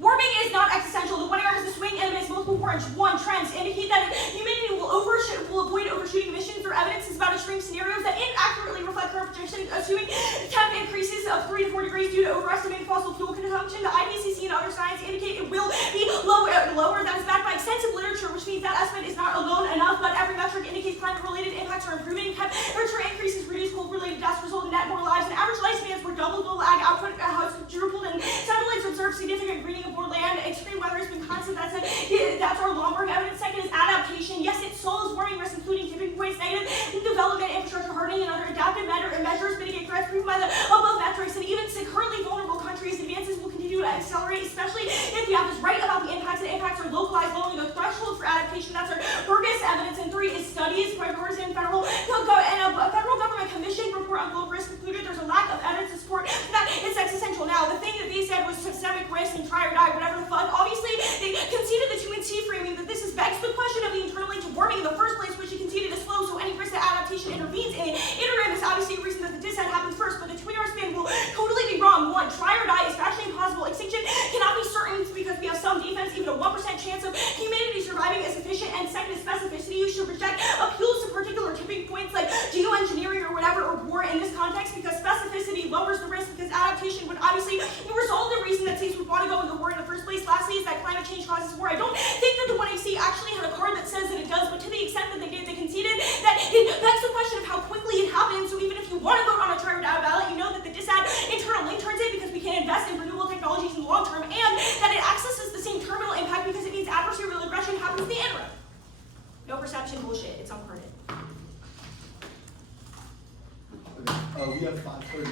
Warming is not existential. The 1 hour has a swing and amidst multiple warrants. One, trends indicate that humanity will avoid overshooting emissions. Their evidence is about extreme scenarios that inaccurately reflect current projections, assuming temp increases of 3 to 4 degrees due to overestimating fossil fuel consumption. The IPCC and other science indicate it will be lower. That is backed by extensive literature, which means that estimate is not alone enough, but every metric indicates climate-related impacts are improving. Temperature increases reduce cold-related deaths, result in net more lives, and average lifespans were doubled. The lag output has quadrupled, and satellites observe significant greening of more land. Extreme weather has been constant. That's our long-term evidence. Second is adaptation. Yes, it solves warming risks, including tipping points, negative development, infrastructure hardening, and other adaptive measures mitigate threats proven by the above metrics. And even currently vulnerable countries, advances will continue to accelerate, especially if the app is right about the impacts, and impacts are localized, lowering the threshold for adaptation. That's our Burgess evidence. And 3 is studies. Bipartisan federal government commission report on global risk concluded there's a lack of evidence to support that it's existential. Now, the thing that they said was systemic risk and try or die, whatever the fuck. Obviously, they conceded the 2 and T framing that this begs the question of the internal link to warming in the first place, which he conceded is slow, so any risk that adaptation intervenes in the interim is obviously a reason that the dissent happens first, but the 2-hour span will totally be wrong. 1, try or die is factually impossible. Extinction cannot be certain because we have some defense, even a 1% chance of humanity surviving is sufficient. And second is specificity. You should reject appeals to particular tipping points like geoengineering or whatever, or war in this context, because specificity lowers the risk, because adaptation would obviously resolve the reason that states would want to go into war in the first place. Lastly is that climate change causes war. I don't think that the 1AC actually had a card that says that it does, but to the extent that they did, they conceded that it begs the question of how quickly it happens. So even if you want to vote on a try or die ballot, you know that the dissad internal link turns it because we can invest in renewable technologies in the long term, and that it accesses the same terminal impact because it means adversarial aggression happens in the interim. No perception bullshit. It's unprinted. Okay. We have 5:30.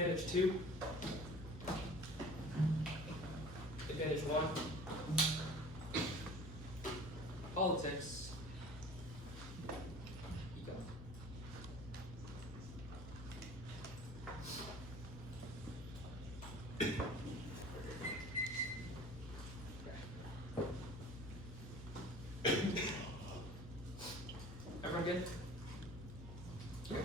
Advantage 2. Advantage 1. Politics. Econ. Everyone good? Okay.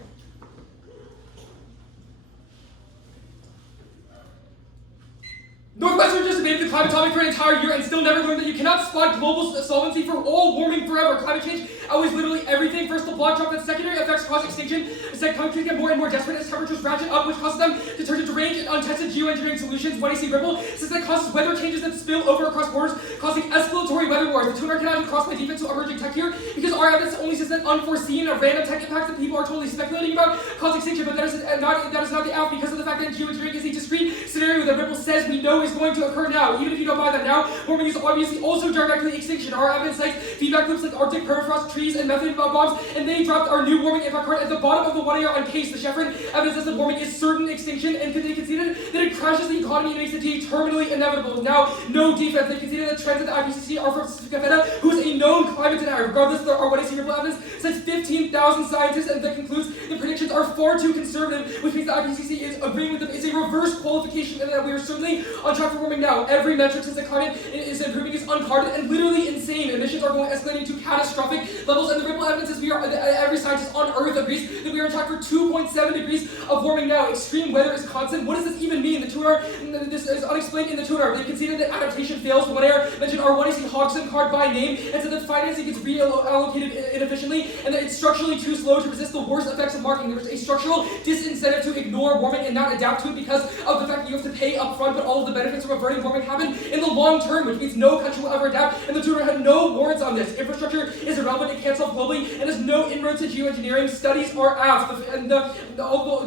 Northwestern just debated the climate topic for an entire year and still never learned that you cannot spot global solvency for all warming forever. Climate change outweighs literally everything. First, the block drop that secondary effects cause extinction. Second, countries get more and more desperate as temperatures ratchet up, which causes them to turn to deranged and untested geoengineering solutions. When I see Ripple, says that causes weather changes that spill over across borders, causing escalatory weather wars. The tuner cannot even cross my defense to emerging tech here because our evidence only says that unforeseen or random tech impacts that people are totally speculating about cause extinction, but that is not the out because of the fact that geoengineering is a discrete scenario that Ripple says we know is going to occur now. Even if you don't buy that now, warming is obviously also directly extinction. Our evidence cites feedback loops like Arctic permafrost trees and methane bombs, and they dropped our new warming impact card at the bottom of the 1 AR on case. The Chevron evidence says that warming is certain extinction, and they conceded that it crashes the economy and makes it terminally inevitable. Now, no defense. They conceded that trends at the IPCC are from Scafetta, who is a known climate denier. Regardless, our what I see Ripple evidence says 15,000 scientists, and that concludes the predictions are far too conservative, which means the IPCC is agreeing with them. It's a reverse qualification, and that we are certainly on track for warming now. Every metric says the climate is improving is uncarded and literally insane. Emissions are going escalating to catastrophic levels, and the Ripple evidence is every scientist on Earth agrees that we are on track for 2.7 degrees of warming now. Extreme weather is constant. What does this even mean? The tuner, this is unexplained in the tuner. They conceded that adaptation fails. One air mentioned our 1AC Hodgson card by name and said that financing gets reallocated inefficiently and that it's structurally too slow to resist the worst effects of marketing. There's a structural disincentive to ignore warming and not adapt to it because of the fact that you have to pay up front, but all of the benefits from averting warming happen in the long term, which means no country will ever adapt, and the tuner had no warrants on this. Infrastructure is irrelevant, it can't solve globally, and there's no inroads to geoengineering. Studies are asked, and the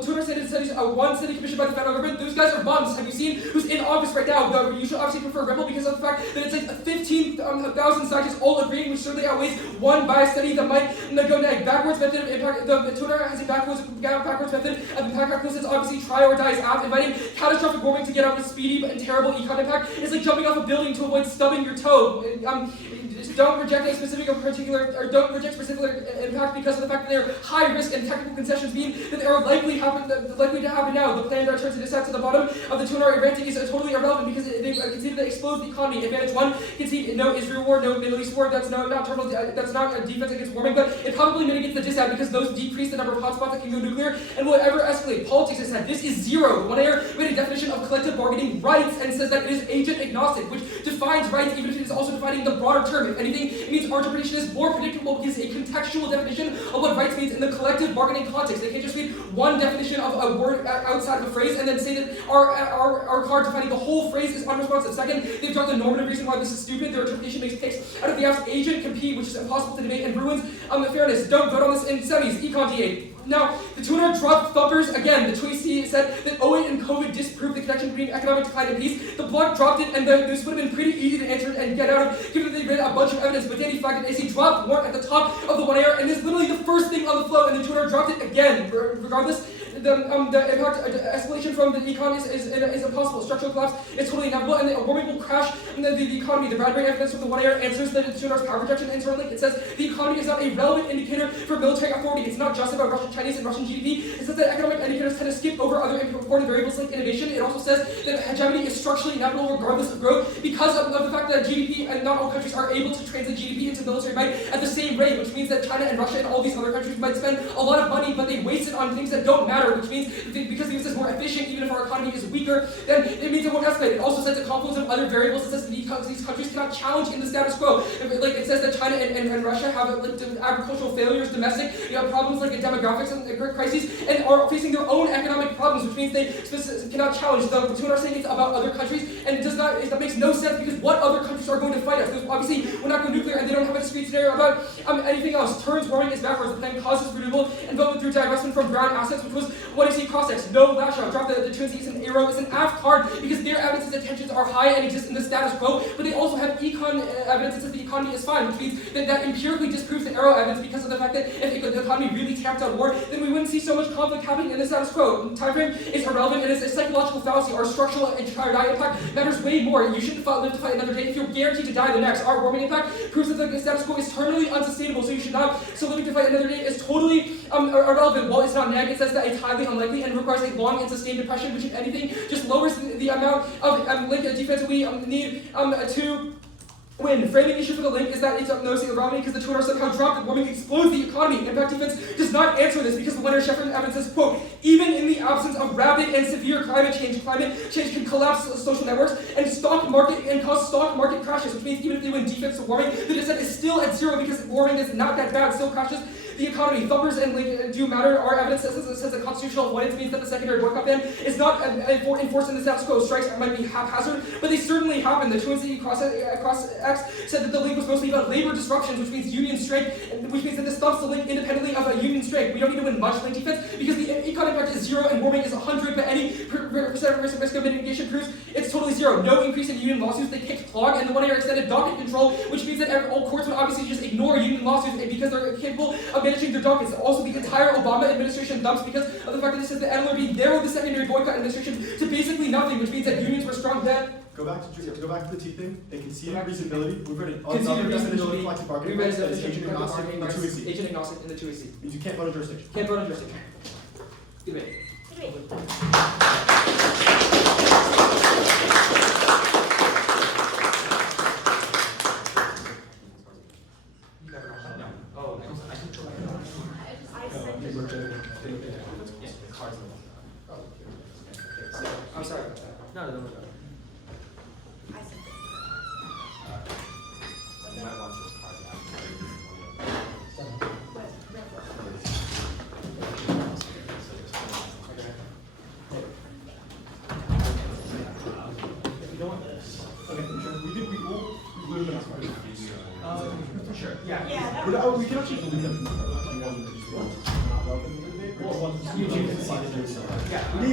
tuner said in studies, one study commissioned by the federal government, those guys are bums. Have you seen who's in office right now? You should obviously prefer Rebel because of the fact that it's like 15,000 scientists all agreeing, which certainly outweighs one bias study that might go NEG. Backwards method of impact, the tuner has a backwards method of impact calculus. Obviously try or die is apt. Inviting catastrophic warming to get out of a speedy and terrible econ impact is like jumping off a building to avoid stubbing your toe. Don't reject a specific or particular, or don't reject specific impact because of the fact that they're high risk and technical concessions mean that they are likely to happen now. The plan that turns into sets at the bottom of the tuner ranking is totally irrelevant because they've conceded that explodes the economy. Advantage 1 concede no Israel war, no Middle East war. That's not a defense against warming, but it probably mitigates the disad because those decrease the number of hotspots that can go nuclear and will ever escalate. Politics has said this is zero. One air made a definition of collective bargaining rights and says that it is agent agnostic, which defines rights even if it is also defining the broader term. If anything, it means our interpretation is more predictable because it's a contextual definition of what rights means in the collective bargaining context. They can't just read one definition of a word outside of a phrase and then say that our card defining the whole phrase is unresponsive. Second, they've dropped the normative reason why this is stupid. Their interpretation makes takes out of the app's agent compete, which is impossible to debate and ruins fairness. Don't vote on this in semis. Econ D8. Now, the tuner dropped thumpers again. The Tweety said that 08 and COVID disproved the connection between economic decline and peace. The block dropped it, and this would have been pretty easy to answer and get out of, given that they read a bunch of evidence. But Danny flagged AC dropped warrant at the top of the 1 AR, and is literally the first thing on the flow, and the tuner dropped it again. Regardless, the impact escalation from the econ is impossible. Structural collapse is totally inevitable, and the warming will crash the economy. The Bradbury evidence from the 1 AR answers the tuner's power projection internally. It says the economy is not a relevant indicator for military authority. It's not just about Russian, Chinese, and Russian GDP. It says that economic indicators tend to skip over other important variables like innovation. It also says that hegemony is structurally inevitable regardless of growth because of the fact that GDP and not all countries are able to translate GDP into military might at the same rate, which means that China and Russia and all these other countries might spend a lot of money, but they waste it on things that don't matter, which means because the US is more efficient, even if our economy is weaker, then it means it won't escalate. It also says a confluence of other variables. It says that these countries cannot challenge in the status quo. Like it says that China and Russia have agricultural failures, domestic problems like demographics and crises, and are facing their own economic problems, which means they cannot challenge. The tuner are saying it's about other countries, and that makes no sense because what other countries are going to fight us? Obviously, we're not going nuclear, and they don't have a discrete scenario about anything else. Turns warming is backwards. The plan causes renewable involvement through divestment from brown assets, which was what I see cross-X. No lash out. Drop the truancy is an arrow. It's an AFF card because their evidence that tensions are high and exist in the status quo, but they also have econ evidence that says the economy is fine, which means that empirically disproves the arrow evidence because of the fact that if the economy really tapped out war, then we wouldn't see so much conflict happening in the status quo. Time frame is irrelevant and is a psychological fallacy. Our structural and die impact matters way more. You shouldn't live to fight another day if you're guaranteed to die the next. Our warming impact proves that the status quo is terminally unsustainable, so you should not. So living to fight another day is totally irrelevant. While it's not NEG, it says that it's highly unlikely and requires a long and sustained depression, which if anything just lowers the amount of defense we need to win. The framing issue for the link is that it's noticing irrelevant because the two are somehow dropped and warming explodes the economy. Impact defense does not answer this because the winner Shepard evidence says, quote, even in the absence of rapid and severe climate change can collapse social networks and cause stock market crashes, which means even if they win defense to warming, the descent is still at zero because warming is not that bad, still crashes the economy. Thumpers and do matter. Our evidence says that constitutional avoidance means that the secondary boycott ban is not enforced in the status quo. Strikes might be haphazard, but they certainly happen. The truancy cross X said that the link was mostly about labor disruptions, which means union strength, which means that this thumps the link independently of a union strength. We don't need to win much link defense because the econ impact is 0 and warming is 100, but any percent of risk of mitigation proves it's totally 0. No increase in union lawsuits. They kicked clog and the 1 year extended docket control, which means that all courts would obviously just ignore union lawsuits because they're capable of managing their dockets. Also, the entire Obama administration dumps because of the fact that it says the NLRB narrowed the secondary boycott administration to basically nothing, which means that unions were strong then. Go back to the T thing. They concede reasonability. We've read it. Conceded reasonability. Collective bargaining We read rights, that is agent collective agnostic bargaining in the rights, 2AC. agent agnostic in the 2AC. Means you can't vote on jurisdiction. Can't vote on jurisdiction. Debate. I'm sorry. No. I said You might want those cards out. You don't want this. Okay, sure. We will glue them as for sure. Yeah, that But we can actually delete them.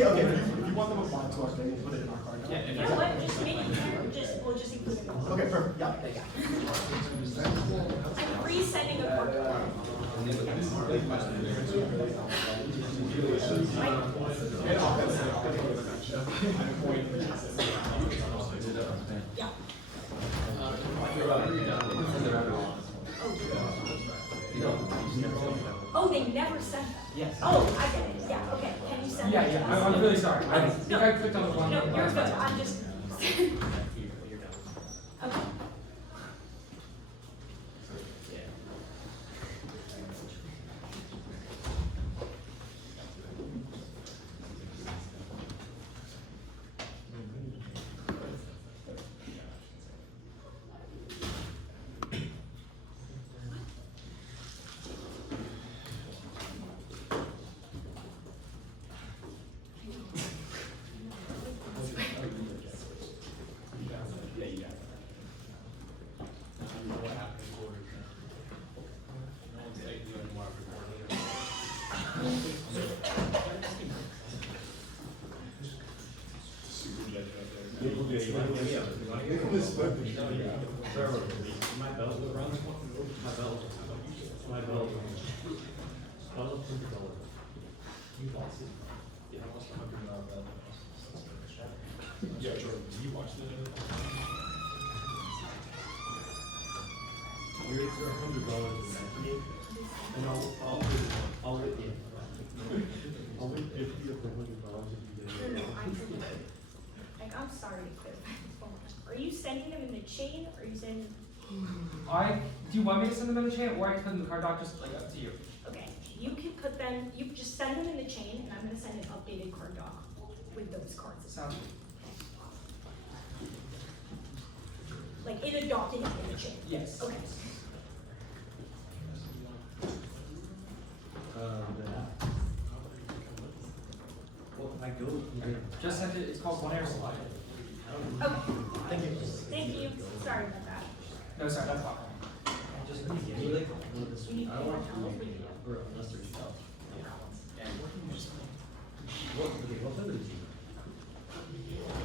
Okay, if you want them applied to us, then we'll put it in our card. Yeah, You know what, just make it clear, we'll just include it. Okay, perfect, yeah. I'm resending a card. Yeah. Oh, they never sent that? Yes. Oh, I get it, yeah, okay, can you send that? Yeah, I'm really sorry. I think No. I clicked on the wrong No, one. you're good, I'm just. Okay. Yeah, Jordan, you watched it? You're $100 and I'll give you $100 Like, I'm sorry to clarify this one. Are you sending them in the chain, or are you sending? Do you want me to send them in the chain, or I can put them in the card doc? Just like up to you. Okay, you can put them, you just send them in the chain, and I'm gonna send an updated card doc with those cards. Sounds good. Like in a document in the chain. Yes. Okay. Well, if I go here. Just sent it. It's called One Air Slide. Okay. Thank you. Thank you. Sorry about that. No, sorry, that's fine. just at the beginning, like, I don't want to make it, or unless there's stuff. And what, okay, what kind of